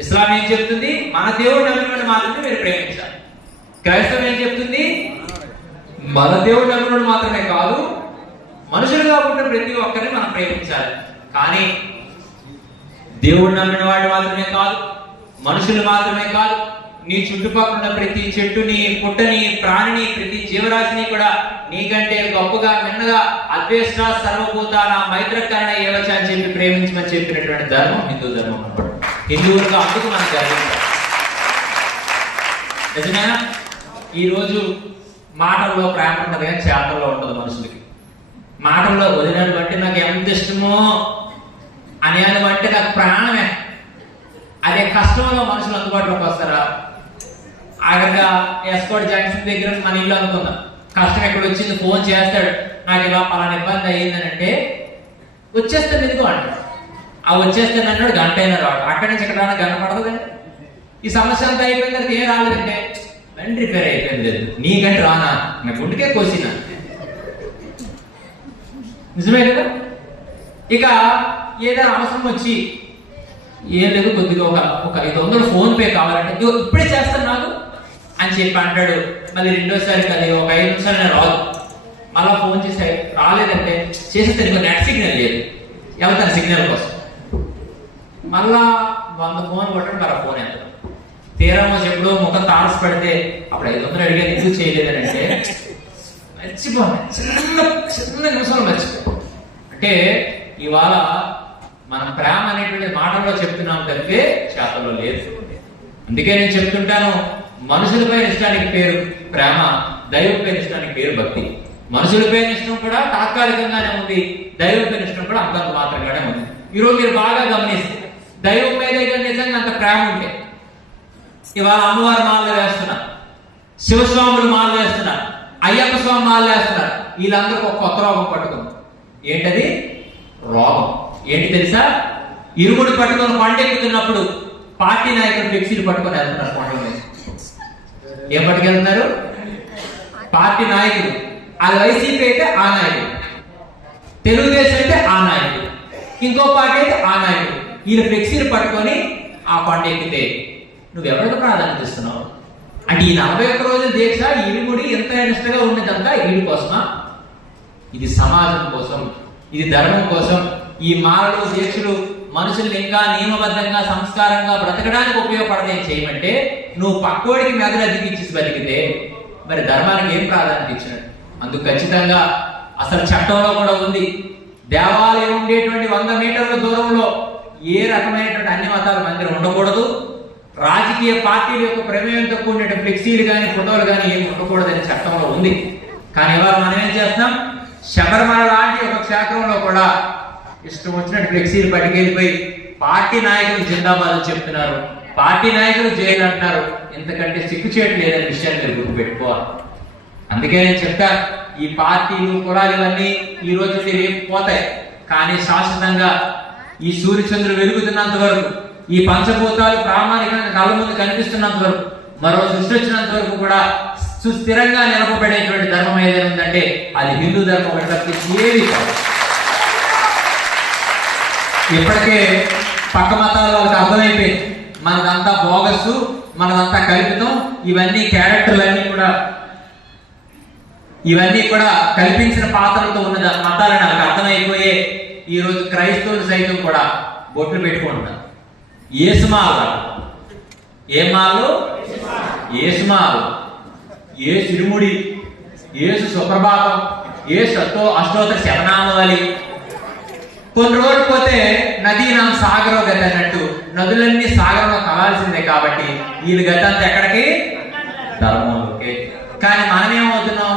ఇస్లాం ఏం చెప్తుంది? మన దేవుడిని నమ్మిన వాడిని మాత్రమే మీరు ప్రేమించాలి. క్రైస్తవం ఏం చెప్తుంది? మన దేవుడు నమ్మినోడు మాత్రమే కాదు, మనుషులుగా పుట్టిన ప్రతి ఒక్కరిని మనం ప్రేమించాలి. కానీ దేవుడు నమ్మిన వాడు మాత్రమే కాదు, మనుషులు మాత్రమే కాదు, నీ చుట్టుపక్కల ప్రతి చెట్టుని, పుట్టని, ప్రాణిని, ప్రతి జీవరాశిని కూడా నీకంటే గొప్పగా, మిన్నగా, అద్వేష్ట సర్వభూతాల మైత్రకరణ ఏవచ్చ అని చెప్పి ప్రేమించమని చెప్పినటువంటి ధర్మం హిందూ ధర్మం అన్నమాట. హిందువులుగా అందుకు మనకు గర్వించాలి. నిజమేనా? ఈరోజు మాటల్లో ప్రేమ ఉంటుంది కానీ చేతల్లో ఉంటుంది మనుషులకి. మాటల్లో వదిలేను బట్టి నాకు ఎంత ఇష్టమో అనేది బట్టి నాకు ప్రాణమే. అదే కష్టంలో మనుషులు అందుబాటులోకి వస్తారా? ఆఖరిగా ఎస్కోట్ జంక్షన్ దగ్గర మన ఇల్లు అనుకుందాం, కష్టం ఎక్కడ వచ్చింది, ఫోన్ చేస్తాడు, నాకు ఇలా పలానా ఇబ్బంది అయ్యిందని అంటే వచ్చేస్తాను ఎందుకు అంటాడు. ఆ వచ్చేస్తాను అన్నాడు, గంట అయినా రాడు. అక్కడి నుంచి ఎక్కడ గంట పడదండి. ఈ సమస్య అంతా అయిపోయిన తర్వాత ఏం రాలేదంటే బండి రిపేర్ అయిపోయింది, లేదు నీకంటే రానా, నా గుండెకే కోసినా. నిజమే కదా? ఇక ఏదైనా అవసరం వచ్చి ఏం లేదు, కొద్దిగా ఒక 500 ఫోన్ పే కావాలంటే ఇప్పుడే చేస్తాను నాకు అని చెప్పి అంటాడు. మళ్ళీ రెండోసారి కదా ఒక 5 నిమిషాలు రాదు, మళ్ళీ ఫోన్ చేసి రాలేదంటే చేసేస్తే నీకు నెట్ సిగ్నల్ లేదు, వెళ్తాను సిగ్నల్ కోసం. మళ్ళా 100 ఫోన్ కొట్టడం మళ్ళీ ఫోన్ వెళ్తాను. తీరమో చెప్పుడు ముఖం తారసి పడితే అప్పుడు 500 అడిగేది ఎందుకు చేయలేదని అంటే మర్చిపోను, చిన్న నిమిషంలో మర్చిపో. అంటే ఇవాళ మనం ప్రేమ అనేటువంటి మాటల్లో చెప్తున్నాం తప్పితే చేతల్లో లేదు. అందుకే నేను చెప్తుంటాను, మనుషులపై ఇష్టానికి పేరు ప్రేమ, దైవంపై ఇష్టానికి పేరు భక్తి. మనుషులపై ఇష్టం కూడా తాత్కాలికంగానే ఉంది, దైవంపై ఇష్టం కూడా అంతంత మాత్రంగానే ఉంది. ఈరోజు మీరు బాగా గమనిస్తే దైవం మీద నిజంగా అంత ప్రేమ ఉంటే ఇవాళ అమ్మవారి మాలలు వేస్తున్నారు, శివస్వాములు మాలలు వేస్తున్నారు, అయ్యప్ప స్వామి మాలలు వేస్తున్నారు. వీళ్ళందరికీ ఒక కొత్త రోగం పట్టుకుంది. ఏంటది రోగం? ఏంటి తెలుసా? ఇరుగుడు పట్టుకొని కొండెక్కుతున్నప్పుడు పార్టీ నాయకులు ఫ్లెక్సీలు పట్టుకొని వెళ్తున్నారు కొండల మీద. ఏం పట్టుకెళ్తున్నారు? పార్టీ నాయకులు. అది వైసీపీ అయితే ఆ నాయకుడు, తెలుగుదేశం అయితే ఆ నాయకుడు, ఇంకో పార్టీ అయితే ఆ నాయకుడు. వీళ్ళు ఫ్లెక్సీలు పట్టుకొని ఆ కొండ ఎక్కితే నువ్వెవరికి ప్రాధాన్యత ఇస్తున్నావు? అంటే ఈ 41 రోజుల దీక్ష, ఇరుగుడి ఎంత నిష్టగా ఉన్నదంతా వీడి కోసమా? ఇది సమాజం కోసం, ఇది ధర్మం కోసం. ఈ మాలలు, దీక్షలు మనుషుల్ని ఇంకా నియమబద్ధంగా, సంస్కారంగా బ్రతకడానికి ఉపయోగపడదేం చేయమంటే నువ్వు పక్కోడికి మెదడు అద్దెకిచ్చేసి బతికితే మరి ధర్మానికి ఏం ప్రాధాన్యత ఇచ్చినట్టు? అందుకు ఖచ్చితంగా అసలు చట్టంలో కూడా ఉంది, దేవాలయం ఉండేటువంటి 100 మీటర్ల దూరంలో ఏ రకమైనటువంటి అన్ని మతాల మందిరం ఉండకూడదు, రాజకీయ పార్టీల యొక్క ప్రమేయంతో కూడిన ఫ్లెక్సీలు కానీ, ఫోటోలు కానీ ఏమి ఉండకూడదని చట్టంలో ఉంది. కానీ ఇవాళ మనం ఏం చేస్తున్నాం? శబరిమల లాంటి ఒక క్షేత్రంలో కూడా ఇష్టం వచ్చినట్టు ఫ్లెక్సీలు పట్టుకెళ్ళిపోయి పార్టీ నాయకులు జిందాబాద్ చెప్తున్నారు, పార్టీ నాయకులు జైలు అంటున్నారు. ఇంతకంటే సిగ్గుచేటు లేదనే విషయాన్ని మీరు గుర్తుపెట్టుకోవాలి. అందుకే నేను చెప్తాను, ఈ పార్టీలు, కులాలు ఇవన్నీ ఈ రోజు రేపు పోతాయి, కానీ శాశ్వతంగా ఈ సూర్యచంద్రుడు వెలుగుతున్నంత వరకు, ఈ పంచభూతాలు ప్రామాణికంగా కళ్ళ ముందు కనిపిస్తున్నంత వరకు, మరో సృష్టి వచ్చినంత వరకు కూడా సుస్థిరంగా నిలబడేటువంటి ధర్మం ఏదైనా ఉందంటే అది హిందూ ధర్మం. ఏది కాదు. ఇప్పటికే పక్క మతాల వాళ్ళకి అర్థమైపోయింది, మనదంతా బోగస్, మనదంతా కల్పితం, ఇవన్నీ క్యారెక్టర్లన్నీ కూడా ఇవన్నీ కూడా కల్పించిన పాత్రలతో ఉన్న మతాలని వాళ్ళకి అర్థమైపోయే ఈ రోజు క్రైస్తవులు సైతం కూడా బొట్లు పెట్టుకుంటున్నారు. ఏసుమాలు, ఏమాలు, ఏసుమాలు, ఏ సిరుముడి, ఏసు సుప్రభాతం, ఏ అష్టోత్తర శతనామావళి. కొన్ని రోజులు పోతే నదీ నా సాగరో గత అన్నట్టు నదులన్నీ సాగరంలో కలాల్సిందే. కాబట్టి వీళ్ళు గతంతా ఎక్కడికి? ధర్మంలోకి. కానీ మనమేమవుతున్నాం?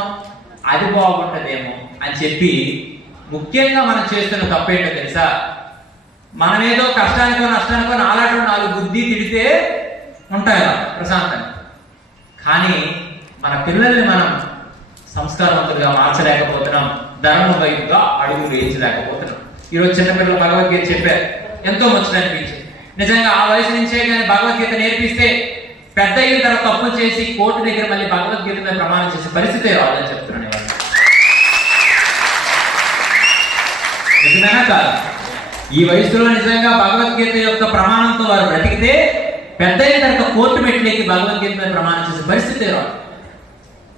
అది బాగుంటదేమో అని చెప్పి ముఖ్యంగా మనం చేస్తున్న తప్పేంటో తెలుసా? మనమేదో కష్టానికో నష్టానికో నాలాటో 4 బుద్ధి తిడితే ఉంటాయి ప్రశాంతంగా, కానీ మన పిల్లల్ని మనం సంస్కారవంతులుగా మార్చలేకపోతున్నాం, ధర్మ వైపుగా అడుగులు వేయించలేకపోతున్నాం. ఈరోజు చిన్నపిల్లలు భగవద్గీత చెప్పారు, ఎంతో మంచిది అనిపించింది. నిజంగా ఆ వయసు నుంచే కానీ భగవద్గీత నేర్పిస్తే పెద్ద అయిన తర్వాత తప్పు చేసి కోర్టు దగ్గర మళ్ళీ భగవద్గీత మీద ప్రమాణం చేసే పరిస్థితే రాదని చెప్తున్నాను. నిజమేనా కాదు? ఈ వయసులో నిజంగా భగవద్గీత యొక్క ప్రమాణంతో వారు బ్రతికితే పెద్ద అయిన తర్వాత కోర్టు మెట్లకి భగవద్గీత మీద ప్రమాణం చేసే పరిస్థితే రాదు.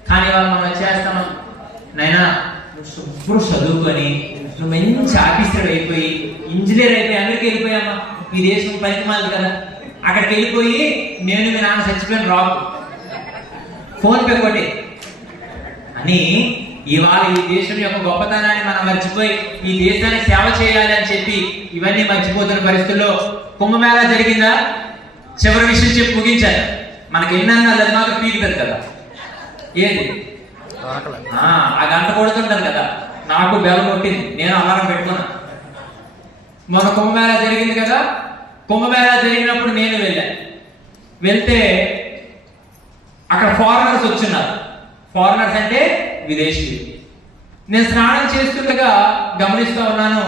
కానీ వాళ్ళు మనం చేస్తాం, నైనా ఇప్పుడు చదువుకొని నువ్వు మంచి ఆఫీసర్ అయిపోయి ఇంజనీర్ అయిపోయి అమెరికా వెళ్ళిపోయామా, ఈ దేశం పనికి మాలదు కదా, అక్కడికి వెళ్ళిపోయి నేను మీ నాన్న చచ్చిపోయిన రాకు ఫోన్ పే కొట్టి అని ఇవాళ ఈ దేశం యొక్క గొప్పతనాన్ని మనం మర్చిపోయి ఈ దేశానికి సేవ చేయాలి అని చెప్పి ఇవన్నీ మర్చిపోతున్న పరిస్థితుల్లో కుంభమేళా జరిగిందా? చివరి విషయం చెప్పి ముగించారు. మనకి ఎన్నన్నా అది మాత్రం పీకుతుంది కదా, ఏది ఆ గంట కొడుతుంటారు కదా, నాకు బెల్ల కొట్టింది, నేను అలారం పెట్టుకున్నా. మొన్న కుంభమేళా జరిగింది కదా, కుంభమేళా జరిగినప్పుడు నేను వెళ్తే అక్కడ ఫారినర్స్ వచ్చున్నారు. ఫారినర్స్ అంటే విదేశీయులు. నేను స్నానం చేస్తుండగా గమనిస్తూ ఉన్నాను,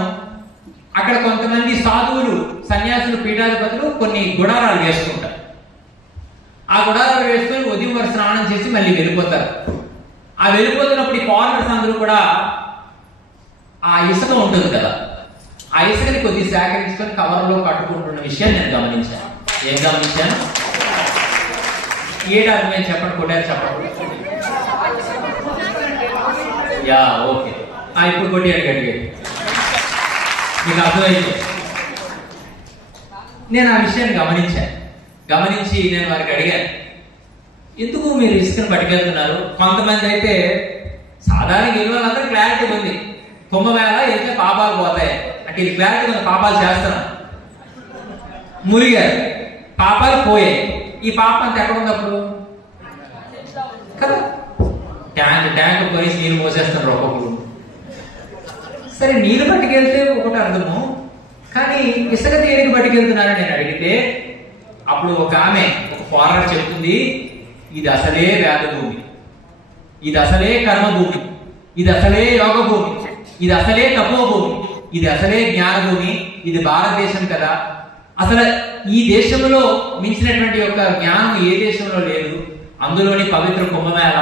అక్కడ కొంతమంది సాధువులు సన్యాసులు పీఠాధిపతులు కొన్ని గుడారాలు వేసుకుంటారు. ఆ గుడారాలు వేసుకొని ఉదయం వారు స్నానం చేసి మళ్ళీ వెళ్ళిపోతారు. ఆ వెళ్ళిపోతున్నప్పుడు ఈ ఫారినర్స్ అందరూ కూడా ఆ ఇసుక ఉంటుంది కదా, ఆ ఇసుకని కొద్ది సేకరించుకొని కవర్లో కట్టుకుంటున్న విషయాన్ని నేను గమనించాను. ఏం గమనించాను? ఏడా మేము చెప్పండి, కొట్టారు చెప్పండి. యా ఓకే, ఇప్పుడు కొట్టారు గట్టిగా, మీకు అర్థమైంది. నేను ఆ విషయాన్ని గమనించి నేను వారికి అడిగాను, ఎందుకు మీరు ఇసుకను పట్టుకెళ్తున్నారు? కొంతమంది అయితే సాధారణ వాళ్ళందరూ క్లారిటీ ఉంది, కుంభమేళ వెళ్తే పాపాలు పోతాయి అంటే ఇది క్లారిటీ ఉంది. పాపాలు చేస్తున్నాను, మురిగారు, పాపాలు పోయాయి. ఈ పాప అంతా ఎక్కడ ఉంది అప్పుడు కదా? ట్యాంక్ పోయి నీళ్ళు మోసేస్తున్నారు ఒక్కొక్కరు. సరే నీళ్ళు పట్టుకెళ్తే ఒకటి అర్థము, కానీ ఇసుక దేనికి పట్టుకెళ్తున్నారని నేను అడిగితే అప్పుడు ఒక ఆమె, ఒక ఫారనర్ చెప్తుంది, ఇది అసలే వేద భూమి, ఇది అసలే కర్మ భూమి, ఇది అసలే యోగ భూమి, ఇది అసలే తపో భూమి, ఇది అసలే జ్ఞాన భూమి, ఇది భారతదేశం కదా. అసలు ఈ దేశంలో మించినటువంటి యొక్క జ్ఞానం ఏ దేశంలో లేదు. అందులోని పవిత్ర కుంభమేళ.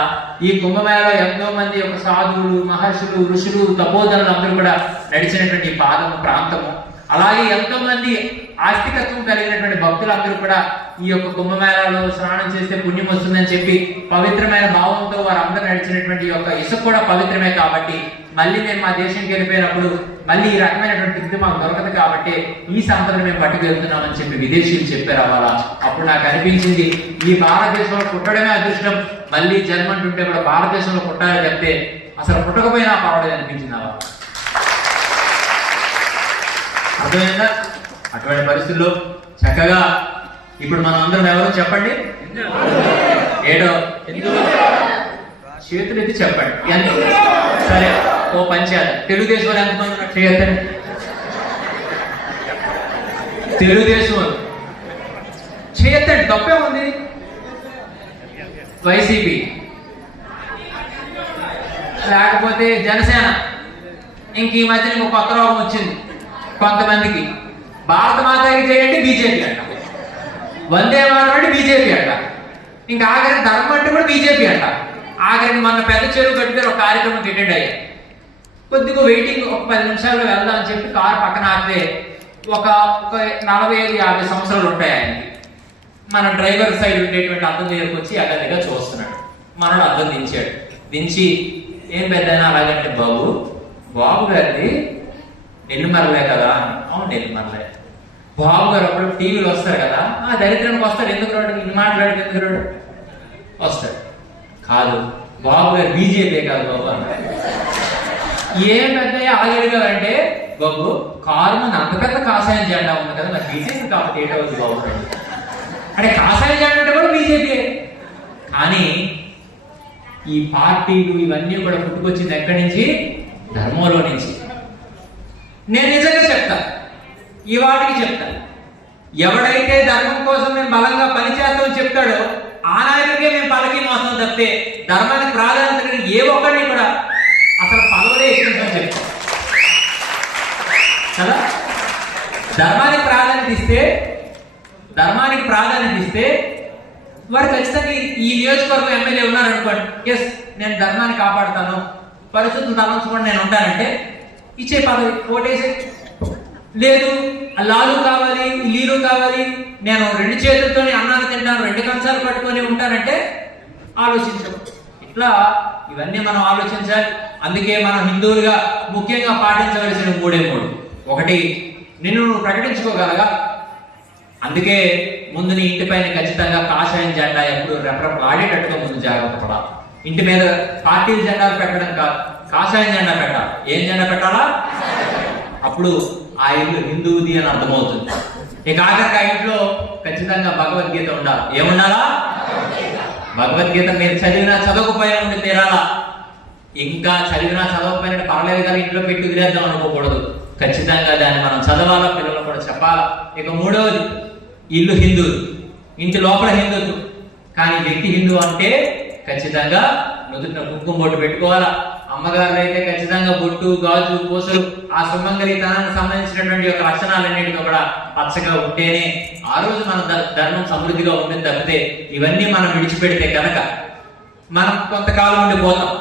ఈ కుంభమేళలో ఎంతో మంది యొక్క సాధువులు, మహర్షులు, ఋషులు, తపోధనులు అందరూ కూడా నడిచినటువంటి పాదము ప్రాంతము. అలాగే ఎంతో మంది ఆస్తికత్వం కలిగినటువంటి భక్తులందరూ కూడా ఈ యొక్క కుంభమేళాలో స్నానం చేస్తే పుణ్యం వస్తుందని చెప్పి పవిత్రమైన భావంతో వారు అందరూ నడిచినటువంటి యొక్క ఇసుక కూడా పవిత్రమే. కాబట్టి మళ్ళీ మేము మా దేశంకి వెళ్ళిపోయినప్పుడు మళ్ళీ ఈ రకమైనటువంటి స్థితి మాకు దొరకదు, కాబట్టి ఈ సంపదను మేము పట్టుకెళ్తున్నామని చెప్పి విదేశీయులు చెప్పారు. అవాళ అప్పుడు నాకు అనిపించింది, ఈ భారతదేశంలో పుట్టడమే అదృష్టం, మళ్ళీ జన్మ అంటుంటే కూడా భారతదేశంలో పుట్టాలని చెప్తే అసలు పుట్టకపోయినా పర్వాలేదు అనిపించింది. అలా అర్థమైందా? అటువంటి పరిస్థితుల్లో చక్కగా ఇప్పుడు మనం అందరం ఎవరో చెప్పండి, ఏడో చేతులు ఎత్తి చెప్పండి ఎంత. సరే ఓ పంచాయతీ తెలుగుదేశం ఎంతమంది ఉన్నారు చేయొద్దండి. తెలుగుదేశం చేయొద్దండి, తప్పే ఉంది. వైసీపీ లేకపోతే జనసేన. ఇంక ఈ మధ్య ఇంకో కొత్త రోగం వచ్చింది కొంతమందికి, భారత మాతాకి చేయండి బీజేపీ అంట, వందే మాతరం అంటే బీజేపీ అంట, ఇంకా ఆఖరికి ధర్మం అంటే కూడా బీజేపీ అంట. ఆఖరికి మన పెద్ద చెరువు కట్టితే ఒక కార్యక్రమం అటెండ్ అయ్యాయి. కొద్దిగా వెయిటింగ్, ఒక 10 నిమిషాల్లో వెళ్దాం అని చెప్పి కారు పక్కన ఆపితే ఒక 45-50 సంవత్సరాలు ఉంటాయి ఆయనకి. మన డ్రైవర్ సైడ్ ఉండేటువంటి అద్దం దగ్గరకు వచ్చి అగదిగా చూస్తున్నాడు. మనడు అద్దం దించాడు. దించి ఏం పెద్దనా అలాగంటే, బాబు గారిది నెల్లిమరలే కదా. అవును నెల్లిమరలే. బాబు గారు అప్పుడు టీవీలో వస్తారు కదా, ఆ దరిద్రానికి వస్తాడు, ఎందుకు రాడు, ఇన్ని మాట్లాడితే ఎందుకు రాడు, వస్తాడు. కాదు బాబు గారు బీజేపీ కాదు బాబు అన్నాడు. ఏం పెద్ద ఆగడిగా అంటే, బాబు కారు మన అంత పెద్ద కాషాయం జెండా ఉంది కదా, మరి బీజేపీ కాబట్టి ఏంటవుతుంది బాబు అంటే కాషాయం జెండా అంటే కూడా బీజేపీ. కానీ ఈ పార్టీలు ఇవన్నీ కూడా పుట్టుకొచ్చింది ఎక్కడి నుంచి? ధర్మంలో నుంచి. నేను నిజంగా చెప్తా, ఈ వాటికి చెప్తా, ఎవడైతే ధర్మం కోసం మేము బలంగా పనిచేస్తామని చెప్తాడో ఆ నాయకుడికే మేము పలకి మోసం తప్పితే ధర్మానికి ప్రాధాన్యత ఏ ఒక్కడిని కూడా అసలు పదవులే ఎక్కించమని చెప్తాం కదా. ధర్మానికి ప్రాధాన్యత ఇస్తే వారు ఖచ్చితంగా ఈ నియోజకవర్గం ఎమ్మెల్యే ఉన్నారనుకోండి, ఎస్ నేను ధర్మాన్ని కాపాడుతాను, పరిస్థితులు తలంచుకొని నేను ఉంటానంటే ఇచ్చే పదవి ఓటేసే. లేదు లాలు కావాలి, లీలు కావాలి, నేను 2 చేతులతోనే అన్నాన్ని తింటాను, 2 కంచాలు పట్టుకొని ఉంటానంటే ఆలోచించం. ఇట్లా ఇవన్నీ మనం ఆలోచించాలి. అందుకే మనం హిందువులుగా ముఖ్యంగా పాటించవలసిన 3 ఒకటి, నిన్ను నువ్వు ప్రకటించుకోగలగా. అందుకే ముందు నీ ఇంటి పైన ఖచ్చితంగా కాషాయం జెండా ఎప్పుడు రెపరెపలాడేటట్టుగా ముందు జాగ్రత్త పడాలి. ఇంటి మీద పార్టీల జెండాలు పెట్టడం కాదు, కాషాయం జెండా పెట్టాలి. ఏం జెండా పెట్టాలా? అప్పుడు ఆ ఇల్లు హిందువుది అని అర్థమవుతుంది. ఇక ఆఖరికి ఆ ఇంట్లో ఖచ్చితంగా భగవద్గీత ఉండాలి. ఏముండాలా? భగవద్గీత మీరు చదివినా చదవకపోయినా ఉండి తీరాలా. ఇంకా చదివినా చదవకపోయినా పర్లేదు కానీ ఇంట్లో పెట్టి వదిలేద్దాం అనుకోకూడదు. ఖచ్చితంగా దాన్ని మనం చదవాలా, పిల్లలు కూడా చెప్పాలా. ఇక 3వది, ఇల్లు హిందూ, ఇంటి లోపల హిందుత్వం, కానీ వ్యక్తి హిందూ అంటే ఖచ్చితంగా నుదుటిన కుంకుమ బొట్టు పెట్టుకోవాలా. అమ్మగారు అయితే ఖచ్చితంగా బొట్టు, గాజు, పూసలు, ఆ సుమంగళితనానికి సంబంధించినటువంటి యొక్క లక్షణాలన్నింటితో కూడా పచ్చగా ఉంటేనే ఆ రోజు మన ధర్మం సమృద్ధిగా ఉంటుంది. తప్పితే ఇవన్నీ మనం విడిచిపెడితే కనుక మనం కొంతకాలం ఉండి పోతాం.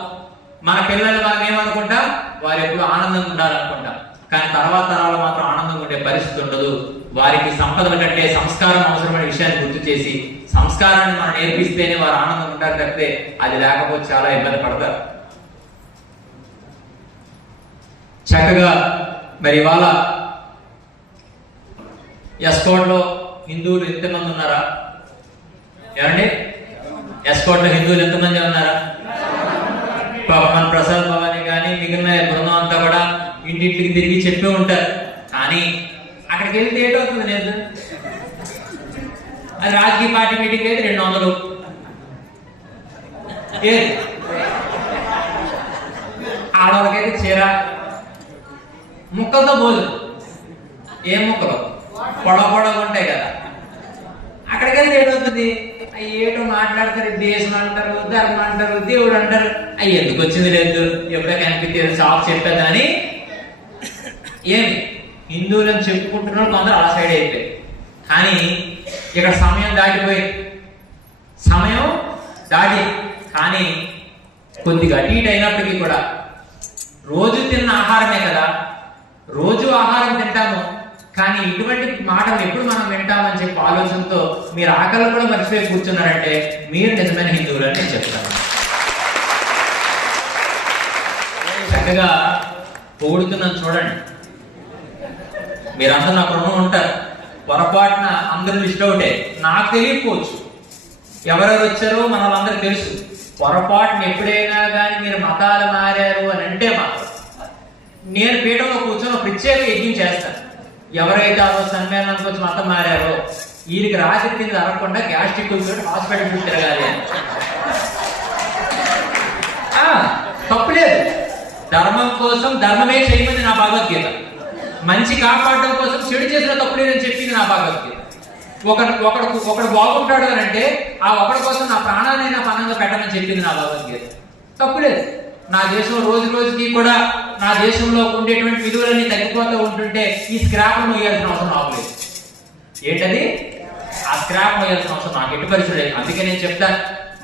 మన పిల్లలు మనం ఏమనుకుంటాం, వారు ఎప్పుడు ఆనందంగా ఉండాలనుకుంటాం, కానీ తర్వాత తరాలు మాత్రం ఆనందంగా ఉండే పరిస్థితి ఉండదు. వారికి సంపదల కంటే సంస్కారం అవసరమైన విషయాన్ని గుర్తు చేసి సంస్కారాన్ని మనం నేర్పిస్తేనే వారు ఆనందంగా ఉంటారు. తప్పితే అది లేకపోతే చాలా ఇబ్బంది పడతారు. చక్కగా మరి ఇవాళ ఎస్కోట్లో హిందువులు ఎంతమంది ఉన్నారా? ఏమండి, ఎస్కోట్లో హిందువులు ఎంతమంది ఉన్నారా? మన ప్రసాద్ భవాని కానీ మిగిలిన బృందం అంతా కూడా ఇంటింటికి తిరిగి చెప్పి ఉంటారు. కానీ అక్కడికి వెళ్తే ఏటవుతుంది? లేదు, అది రాజకీయ పార్టీ మీటింగ్ అయితే 200 ఆడవాళ్ళకైతే చీర, ముక్కలతో పోదు. ఏం ముక్కలు? పొడగా ఉంటాయి కదా. అక్కడికైతే ఏటవుతుంది? ఏటో మాట్లాడతారు, దేశం అంటారు, ధర్మం అంటారు, దేవుడు అంటారు. అవి ఎందుకు వచ్చింది లేదు, ఎప్పుడో కనిపిస్తే షాప్ చెప్పేదని ఏమి హిందువులను చెప్పుకుంటున్నారు కొందరు ఆ సైడ్ అయిపోయి. కానీ ఇక్కడ సమయం దాటి కానీ కొద్దిగా అటు ఇటు అయినప్పటికీ కూడా రోజు తిన్న ఆహారమే కదా, రోజు ఆహారం తింటాము. కానీ ఇటువంటి మాటలు ఎప్పుడు మనం వింటామని చెప్పి ఆలోచనతో మీరు ఆకలి కూడా మర్చిపోయి కూర్చున్నారంటే మీరు నిజమైన హిందువులు అని నేను చెప్తాను. చక్కగా పొగుడుతున్నాను చూడండి. మీరందరూ నా రుణం ఉంటారు. పొరపాటున అందరూ లిస్ట్ అవుటే, నాకు తెలియకపోవచ్చు ఎవరెవరు వచ్చారో మన వాళ్ళందరూ తెలుసు. పొరపాటున ఎప్పుడైనా కానీ మీరు మతాలు మారారు అని అంటే మాత్రం నేను పీఠంలో కూర్చొని ప్రత్యేక యజ్ఞం చేస్తాను. ఎవరైతే ఆ రోజు సమ్మేళనానికి వచ్చి మతం మారారో వీరికి రాత్రి కింద అరగకుండా గ్యాస్ట్రిక్ హాస్పిటల్ చూసి తిరగాలి అని. తప్పులేదు. ధర్మం కోసం ధర్మమే చేయమని నా భగవద్గీత. మంచి కాపాడడం కోసం చెడు చేసిన తప్పులేదని చెప్పింది నా భగవద్గీత. ఒకడు బాగుంటాడు అని అంటే ఆ ఒకడి కోసం నా ప్రాణాలైనా పనంగా పెట్టమని చెప్పింది నా భగవద్గీత. తప్పులేదు. నా దేశం రోజు రోజుకి కూడా నా దేశంలో ఉండేటువంటి విలువలన్నీ తగ్గిపోతూ ఉంటుంటే ఈ స్క్రాప్ మోయాల్సిన అవసరం ఆపలేదు. ఏంటది? ఆ స్క్రాప్ మోయాల్సిన అవసరం నాకు ఎట్టి పరిస్థితి లేదు. అందుకే నేను చెప్తాను,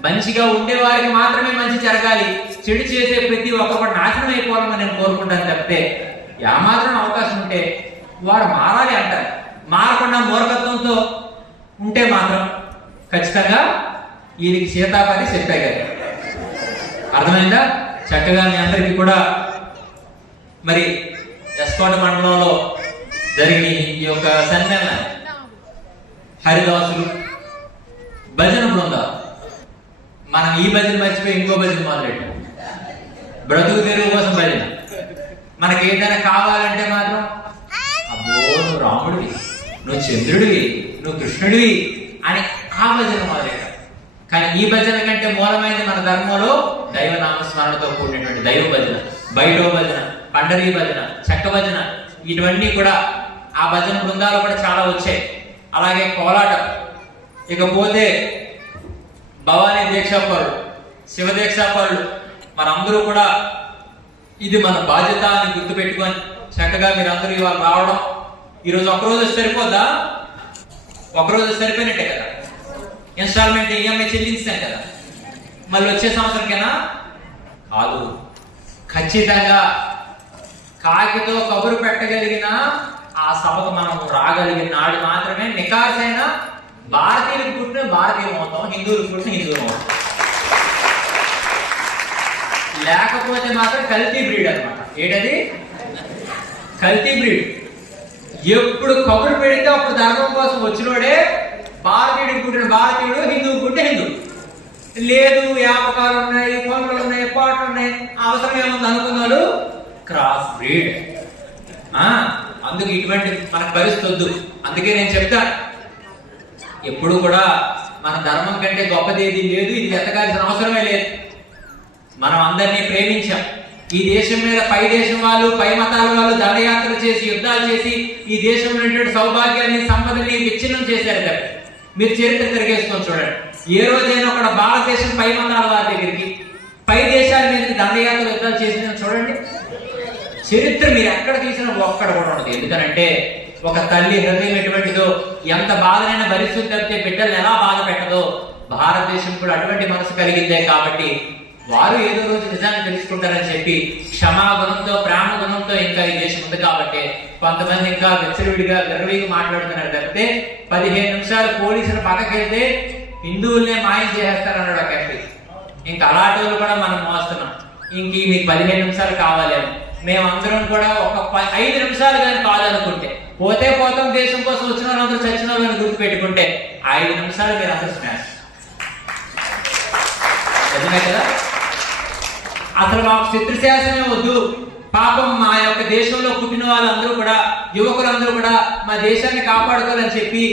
మంచిగా ఉండే వారికి మాత్రమే మంచి జరగాలి. చెడు చేసే ప్రతి ఒక్కరు నాశనం అయిపోవాలని నేను కోరుకుంటాను. తప్పితే ఏమాత్రం అవకాశం ఉంటే వారు మారాలి అంటారు. మారకుండా మూర్ఖత్వంతో ఉంటే మాత్రం ఖచ్చితంగా వీరికి సీతాపతి చెప్పే కదా. అర్థమైందా? చక్కగా మీ అందరికీ కూడా మరి ఎస్కోట మండలంలో జరిగిన ఈ యొక్క సన్మాన హరిదాసులు భజన బృందాలు, మనం ఈ భజన మర్చిపోయి ఇంకో భజన మొదలెట్టాం. బ్రతుకు తెరువు కోసం భజన. మనకి ఏదైనా కావాలంటే మాత్రం అబ్బో నువ్వు రాముడివి, నువ్వు చంద్రుడివి, నువ్వు కృష్ణుడివి అని ఆ భజన మొదలెట్టాం. కానీ ఈ భజన కంటే మూలమైనది మన ధర్మంలో దైవనామస్మరణతో కూడినటువంటి దైవ భజన, బైడో భజన, పండరీ భజన, చెక్క భజన. ఇటువన్నీ కూడా ఆ భజన బృందాలు కూడా చాలా వచ్చాయి. అలాగే కోలాటం, ఇకపోతే భవానీ దీక్షాపరులు, శివ దీక్షాపరులు, మనందరూ కూడా ఇది మన బాధ్యత అని గుర్తుపెట్టుకొని చక్కగా మీరందరూ ఇవాళ రావడం. ఈరోజు ఒకరోజు సరిపోద్దా? ఒకరోజు సరిపోయినట్టే కదా, ఇన్స్టాల్మెంట్ ఈఎంఐ చెల్లించాం కదా, మళ్ళీ వచ్చే సంవత్సరంకైనా కాదు. ఖచ్చితంగా కాకితో కబురు పెట్టగలిగిన ఆ సభకు మనం రాగలిగిన నాడు మాత్రమే నికార్సైన భారతీయులకు పుట్టిన భారతీయం అవుతాం, హిందువులకు పుట్టిన హిందువులు అవుతాం. లేకపోతే మాత్రం కల్తీ బ్రీడ్ అనమాట. ఏంటది? కల్తీ బ్రీడ్. ఎప్పుడు కబురు పెడితే అప్పుడు ధర్మం కోసం వచ్చినోడే భారతీయుడికి పుట్టిన భారతీయుడు, హిందువుకు పుట్టిన హిందువు. లేదు వ్యాపకాలు ఉన్నాయి, పనులు ఉన్నాయి, పాటలు ఉన్నాయి, అవసరం ఏముంది అనుకున్నాడు క్రాస్ బ్రీడ్. అందుకు ఇటువంటి మనకు పరిస్థితి వద్దు. అందుకే నేను చెప్తాను, ఎప్పుడు కూడా మన ధర్మం కంటే గొప్పది ఏది లేదు, ఇది ఎత్తగాల్సిన అవసరమే లేదు. మనం అందరినీ ప్రేమించాం. ఈ దేశం మీద పై దేశం వాళ్ళు, పై మతాల వాళ్ళు దండయాత్రలు చేసి, యుద్ధాలు చేసి ఈ దేశంలో ఉన్నటువంటి సౌభాగ్యాన్ని, సంపదని విచ్ఛిన్నం చేశారు కదా. మీరు చరిత్ర తిరిగేసుకొని చూడండి. ఏ రోజైనా ఒక భారతదేశం పై మతాల వారి దగ్గరికి, పై దేశాల మీద దండయాత్ర యుద్ధాలు చేసిందని చూడండి. చరిత్ర మీరు ఎక్కడ తీసినా ఒక్కడ కూడా ఉండదు. ఎందుకనంటే ఒక తల్లి హృదయం ఎటువంటిదో, ఎంత బాధనైనా భరిస్తుంది తప్పితే బిడ్డలు ఎలా బాధ పెట్టదో, భారతదేశం కూడా అటువంటి మనసు కలిగిందే. కాబట్టి వారు ఏదో రోజు నిజాన్ని తెలుసుకుంటారని చెప్పి క్షమాగుణంతో, ప్రేమ గుణంతో ఇంకా ఈ దేశం ఉంది. కాబట్టి కొంతమంది ఇంకా విచ్చలవిడిగా గర్వీగా మాట్లాడుతున్నారు తప్పితే 15 నిమిషాలు పోలీసులు పక్కకెళ్తే హిందువులనే మాయం చేసేస్తారన్నాడు ఒక ఎంపీ. ఇంకా అలాంటి వాళ్ళు కూడా మనం మోస్తున్నాం. ఇంక మీకు 15 నిమిషాలు కావాలేమో. మేమందరం కూడా ఒక 5 నిమిషాలు కానీ కావాలనుకుంటే, పోతే పోతాం దేశం కోసం వచ్చిన వాళ్ళందరూ చచ్చిన వాళ్ళని గుర్తు పెట్టుకుంటే 5 నిమిషాలు మీరు అందరూ స్మాష్ కదా. అసలు మాకు శత్రుశాసనమే వద్దు. పాపం మా యొక్క దేశంలో పుట్టిన వాళ్ళందరూ కూడా, యువకులందరూ కూడా మా దేశాన్ని కాపాడుకోవాలని చెప్పి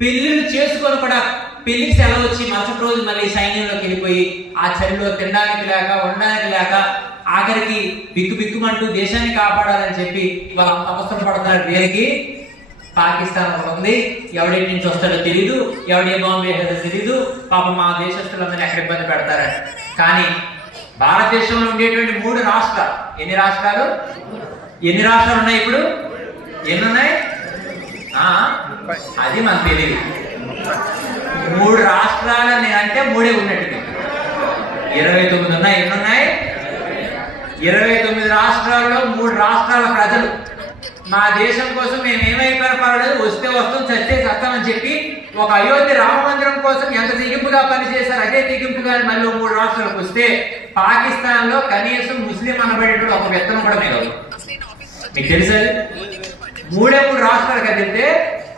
పెళ్లిళ్ళు చేసుకొని కూడా పెళ్లికి సెలవు వచ్చి మరుసటి రోజు మళ్ళీ సైన్యంలోకి వెళ్ళిపోయి ఆ చలిలో తినడానికి లేక, ఉండడానికి లేక, ఆఖరికి బిక్కుమంటూ దేశాన్ని కాపాడాలని చెప్పి వాళ్ళు అంత అవసరం పడుతున్నారు. దేనికి? పాకిస్తాన్ ఉంది, ఎవడింటి నుంచి వస్తాడో తెలీదు, ఎవడే బాంబు వేసేదో తెలీదు. పాపం మా దేశస్తులందరినీ ఎక్కడ ఇబ్బంది పెడతారని. కానీ భారతదేశంలో ఉండేటువంటి 3 రాష్ట్రాలు, ఎన్ని రాష్ట్రాలు ఉన్నాయి ఇప్పుడు? ఎన్ని ఉన్నాయి? అది మనకు తెలియదు. 3 రాష్ట్రాలని అంటే 3 ఉన్నట్టు 29 ఉన్నాయి. ఎన్ని ఉన్నాయి? 29 రాష్ట్రాల్లో 3 రాష్ట్రాల ప్రజలు మా దేశం కోసం మేము ఏమైపోయినా పర్వాలేదు, వస్తే వస్తాం, చస్తే చస్తామని చెప్పి ఒక అయోధ్య రామ మందిరం కోసం ఎంత తెగింపుగా పనిచేశారు. అదే తెగింపుగా మళ్ళీ 3 రాష్ట్రాలకు వస్తే పాకిస్తాన్ లో కనీసం ముస్లిం అనబడేటువంటి ఒక విత్తనం కూడా మిగలదు. మీకు తెలుసా? 3 రాష్ట్రాలు కదిలితే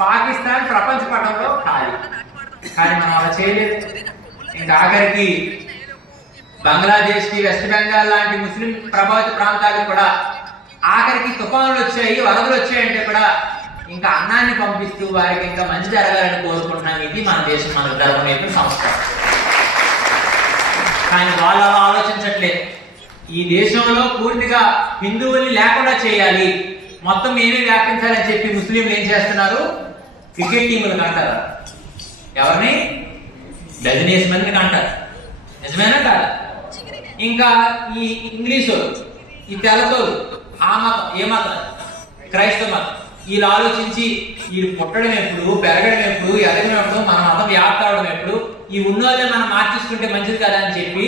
పాకిస్తాన్ ప్రపంచ పటంలో ఖాళీ. కానీ మనం అలా చేయలేదు. ఇంకా ఆఖరికి బంగ్లాదేశ్ కి, వెస్ట్ బెంగాల్ లాంటి ముస్లిం ప్రభావిత ప్రాంతాలకు కూడా ఆఖరికి తుఫానులు వచ్చాయి, వరదలు వచ్చాయంటే కూడా ఇంకా అన్నాన్ని పంపిస్తూ వారికి ఇంకా మంచి జరగాలని కోరుకుంటున్నాం. ఇది మన దేశం, మన ధర్మం యొక్క సంస్కారం. కానీ వాళ్ళు అలా ఆలోచించట్లేదు. ఈ దేశంలో పూర్తిగా హిందువుల్ని లేకుండా చేయాలి, మొత్తం మేమే వ్యాపించాలని చెప్పి ముస్లింలు ఏం చేస్తున్నారు? క్రికెట్ టీములకు అంటారు. ఎవరిని? డజనేసి మందికి అంటారు. నిజమేనా కాదు? ఇంకా ఈ ఇంగ్లీషు, ఈ తెల్లతోలు, ఆ మతం, ఏ మతం? క్రైస్తవ మతం. వీళ్ళు ఆలోచించి వీళ్ళు పుట్టడం ఎప్పుడు, పెరగడం ఎప్పుడు, ఎదగడం ఎప్పుడు, మన మతం వ్యాప్తి అవడం ఎప్పుడు, ఈ ఉన్నోళ్ళే మనం మార్చేసుకుంటే మంచిది కదా అని చెప్పి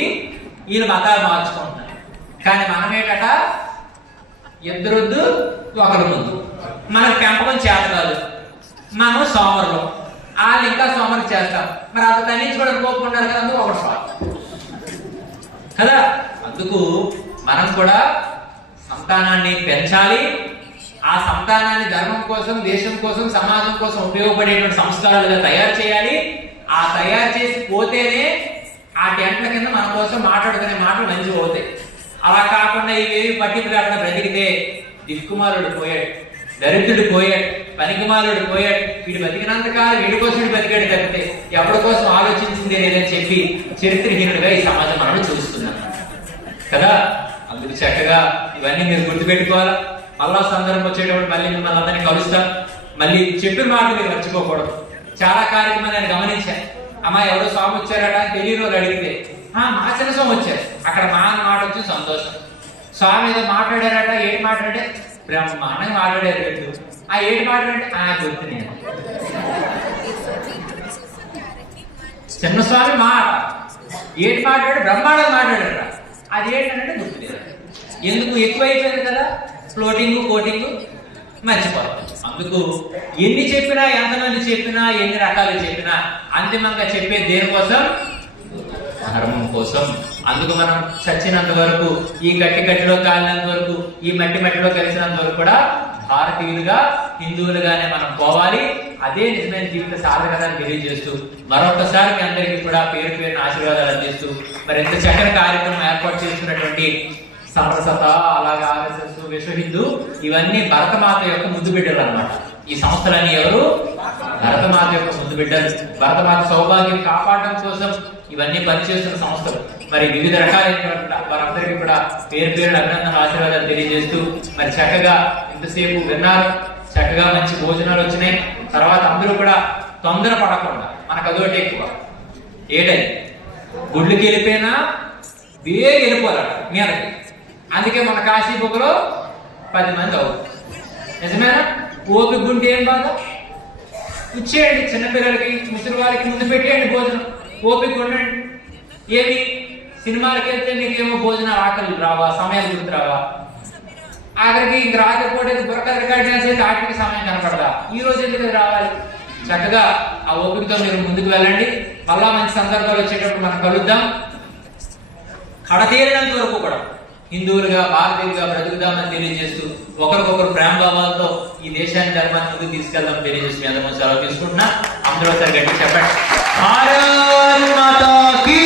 వీళ్ళు మతాలు మార్చుకుంటున్నారు. కానీ మనమేటట ఇద్దరొద్దు ఒకరి ముందు. మనకు పెంపకం చేత కాదు, మనం సోమరులు, వాళ్ళు ఇంకా సోమరు చేస్తాం. మరి అంత తగ్గించుకోవడం కోపుకుంటారు కదా, అందుకు ఒకటి కదా. అందుకు మనం కూడా సంతానాన్ని పెంచాలి. ఆ సంతానాన్ని ధర్మం కోసం, దేశం కోసం, సమాజం కోసం ఉపయోగపడేటువంటి సంస్కారాలుగా తయారు చేయాలి. ఆ తయారు చేసి పోతేనే ఆ టెంట్ల కింద మన కోసం మాట్లాడుకునే మాటలు మంచిగా అవుతాయి. అలా కాకుండా ఇవేవి పట్టింపు లేకుండా బ్రతికితే దిక్కుమాలుడు పోయాడు, దరిద్రుడు పోయాడు, పనికిమాలుడు పోయాడు. వీడు బతికినంతకాలం వీడి కోసం వీడు బతికాడు తప్పితే ఎవరి కోసం ఆలోచించిందే లేదని చెప్పి చరిత్రహీనుడిగా ఈ సమాజం మనం చూస్తున్నాం కదా. అందుకు చక్కగా ఇవన్నీ మీరు గుర్తుపెట్టుకోవాలా. మళ్ళా సందర్భం వచ్చేటప్పుడు మళ్ళీ మిమ్మల్ని అందరినీ కలుస్తాను. మళ్ళీ చెప్పిన మాట మీరు మర్చిపోకూడదు. చాలా కార్యక్రమాలు నేను గమనించాను. అమ్మా ఎవరో స్వామి వచ్చారట అని తెలియని వాళ్ళు అడిగితే మా చిన్న స్వామి వచ్చారు, అక్కడ మా అన్న మాట వచ్చి సంతోషం. స్వామి ఏదో మాట్లాడారట, ఏంటి మాట్లాడే బ్రహ్మాండంగా మాట్లాడారు పెట్టు. ఏంటి మాట్లాడంటే గుర్తు నేను చిన్న స్వామి మాట ఏంటి మాట్లాడాడు, బ్రహ్మాండంగా మాట్లాడారట. అది ఏంటంటే గుర్తు లేదు. ఎందుకు ఎక్కువైపోయింది కదా, ఫ్లోటింగ్ కోటింగ్ మర్చిపోతాం. అందుకు ఎన్ని చెప్పినా, ఎంతమంది చెప్పినా, ఎన్ని రకాలు చెప్పినా అంతిమంగా చెప్పే దేనికోసం? ధర్మం కోసం. అందుకు మనం చచ్చినంత వరకు, ఈ కట్టిలో కాలినంత వరకు, ఈ మట్టిలో కలిసినంత వరకు కూడా భారతీయులుగా, హిందువులుగానే మనం పోవాలి. అదే నిజమైన జీవిత సాధకతను తెలియజేస్తూ మరొకసారి మీ అందరికీ కూడా పేరు పేరున ఆశీర్వాదాలు అందిస్తూ మరి ఎంత చక్కని కార్యక్రమం ఏర్పాటు చేస్తున్నటువంటి సమరసత, అలాగే ఆర్ఎస్ఎస్, విశ్వ హిందూ, ఇవన్నీ భరతమాత యొక్క ముద్దు బిడ్డలు అన్నమాట. ఈ సంస్థలన్నీ ఎవరు? భరతమాత యొక్క ముద్దు బిడ్డలు. భరతమాత సౌభాగ్యం కాపాడడం కోసం ఇవన్నీ పనిచేస్తున్న సంస్థలు. మరి వివిధ రకాలైనటువంటి వారందరికీ కూడా పేరు పేరున అభినందన ఆశీర్వాదాలు తెలియజేస్తూ మరి చక్కగా ఇంతసేపు విన్నారు. చక్కగా మంచి భోజనాలు వచ్చినాయి. తర్వాత అందరూ కూడా తొందర పడకుండా, మనకు అదొకటి ఎక్కువ ఏటది గుడ్లకి వెళ్ళిపోయినా వేరే వెళ్ళిపోరాడు మీదకి. అందుకే మన కాశీబుకలో 10 మంది అవుతుంది. నిజమేనా? ఓపిక గుంటే ఏం బాధ, ఇచ్చేయండి చిన్నపిల్లలకి, ముసలి వారికి ముందు పెట్టేయండి భోజనం. ఓపిక ఉండండి. ఏమి సినిమాలకి వెళ్తే మీకేమో భోజనాలు ఆకలి రావా, సమయాలు గుర్తు రావా? ఆఖరికి ఇంక రాకపోతే బుర్రకథ రికార్డ్ చేస్తే ఆటకి సమయం కనపడదా? ఈ రోజు ఎందుకు రావాలి? చక్కగా ఆ ఓపికతో మీరు ముందుకు వెళ్ళండి. మళ్ళా మంచి సందర్భాలు వచ్చేటప్పుడు మనం కలుద్దాం. కడతీరినంత వరకు కూడా హిందువులుగా, భారతీయులుగా బ్రతుకుదామని తెలియజేస్తూ ఒకరికొకరు ప్రేమ భావాలతో ఈ దేశాన్ని, ధర్మాన్ని ముందుకు తీసుకెళ్దామని తెలియజేస్తూ మీ అందరూ సెలవు తీసుకుంటున్నా. అందరూ ఒకసారి గట్టి చెప్పండి. భారత్ మాతా కీ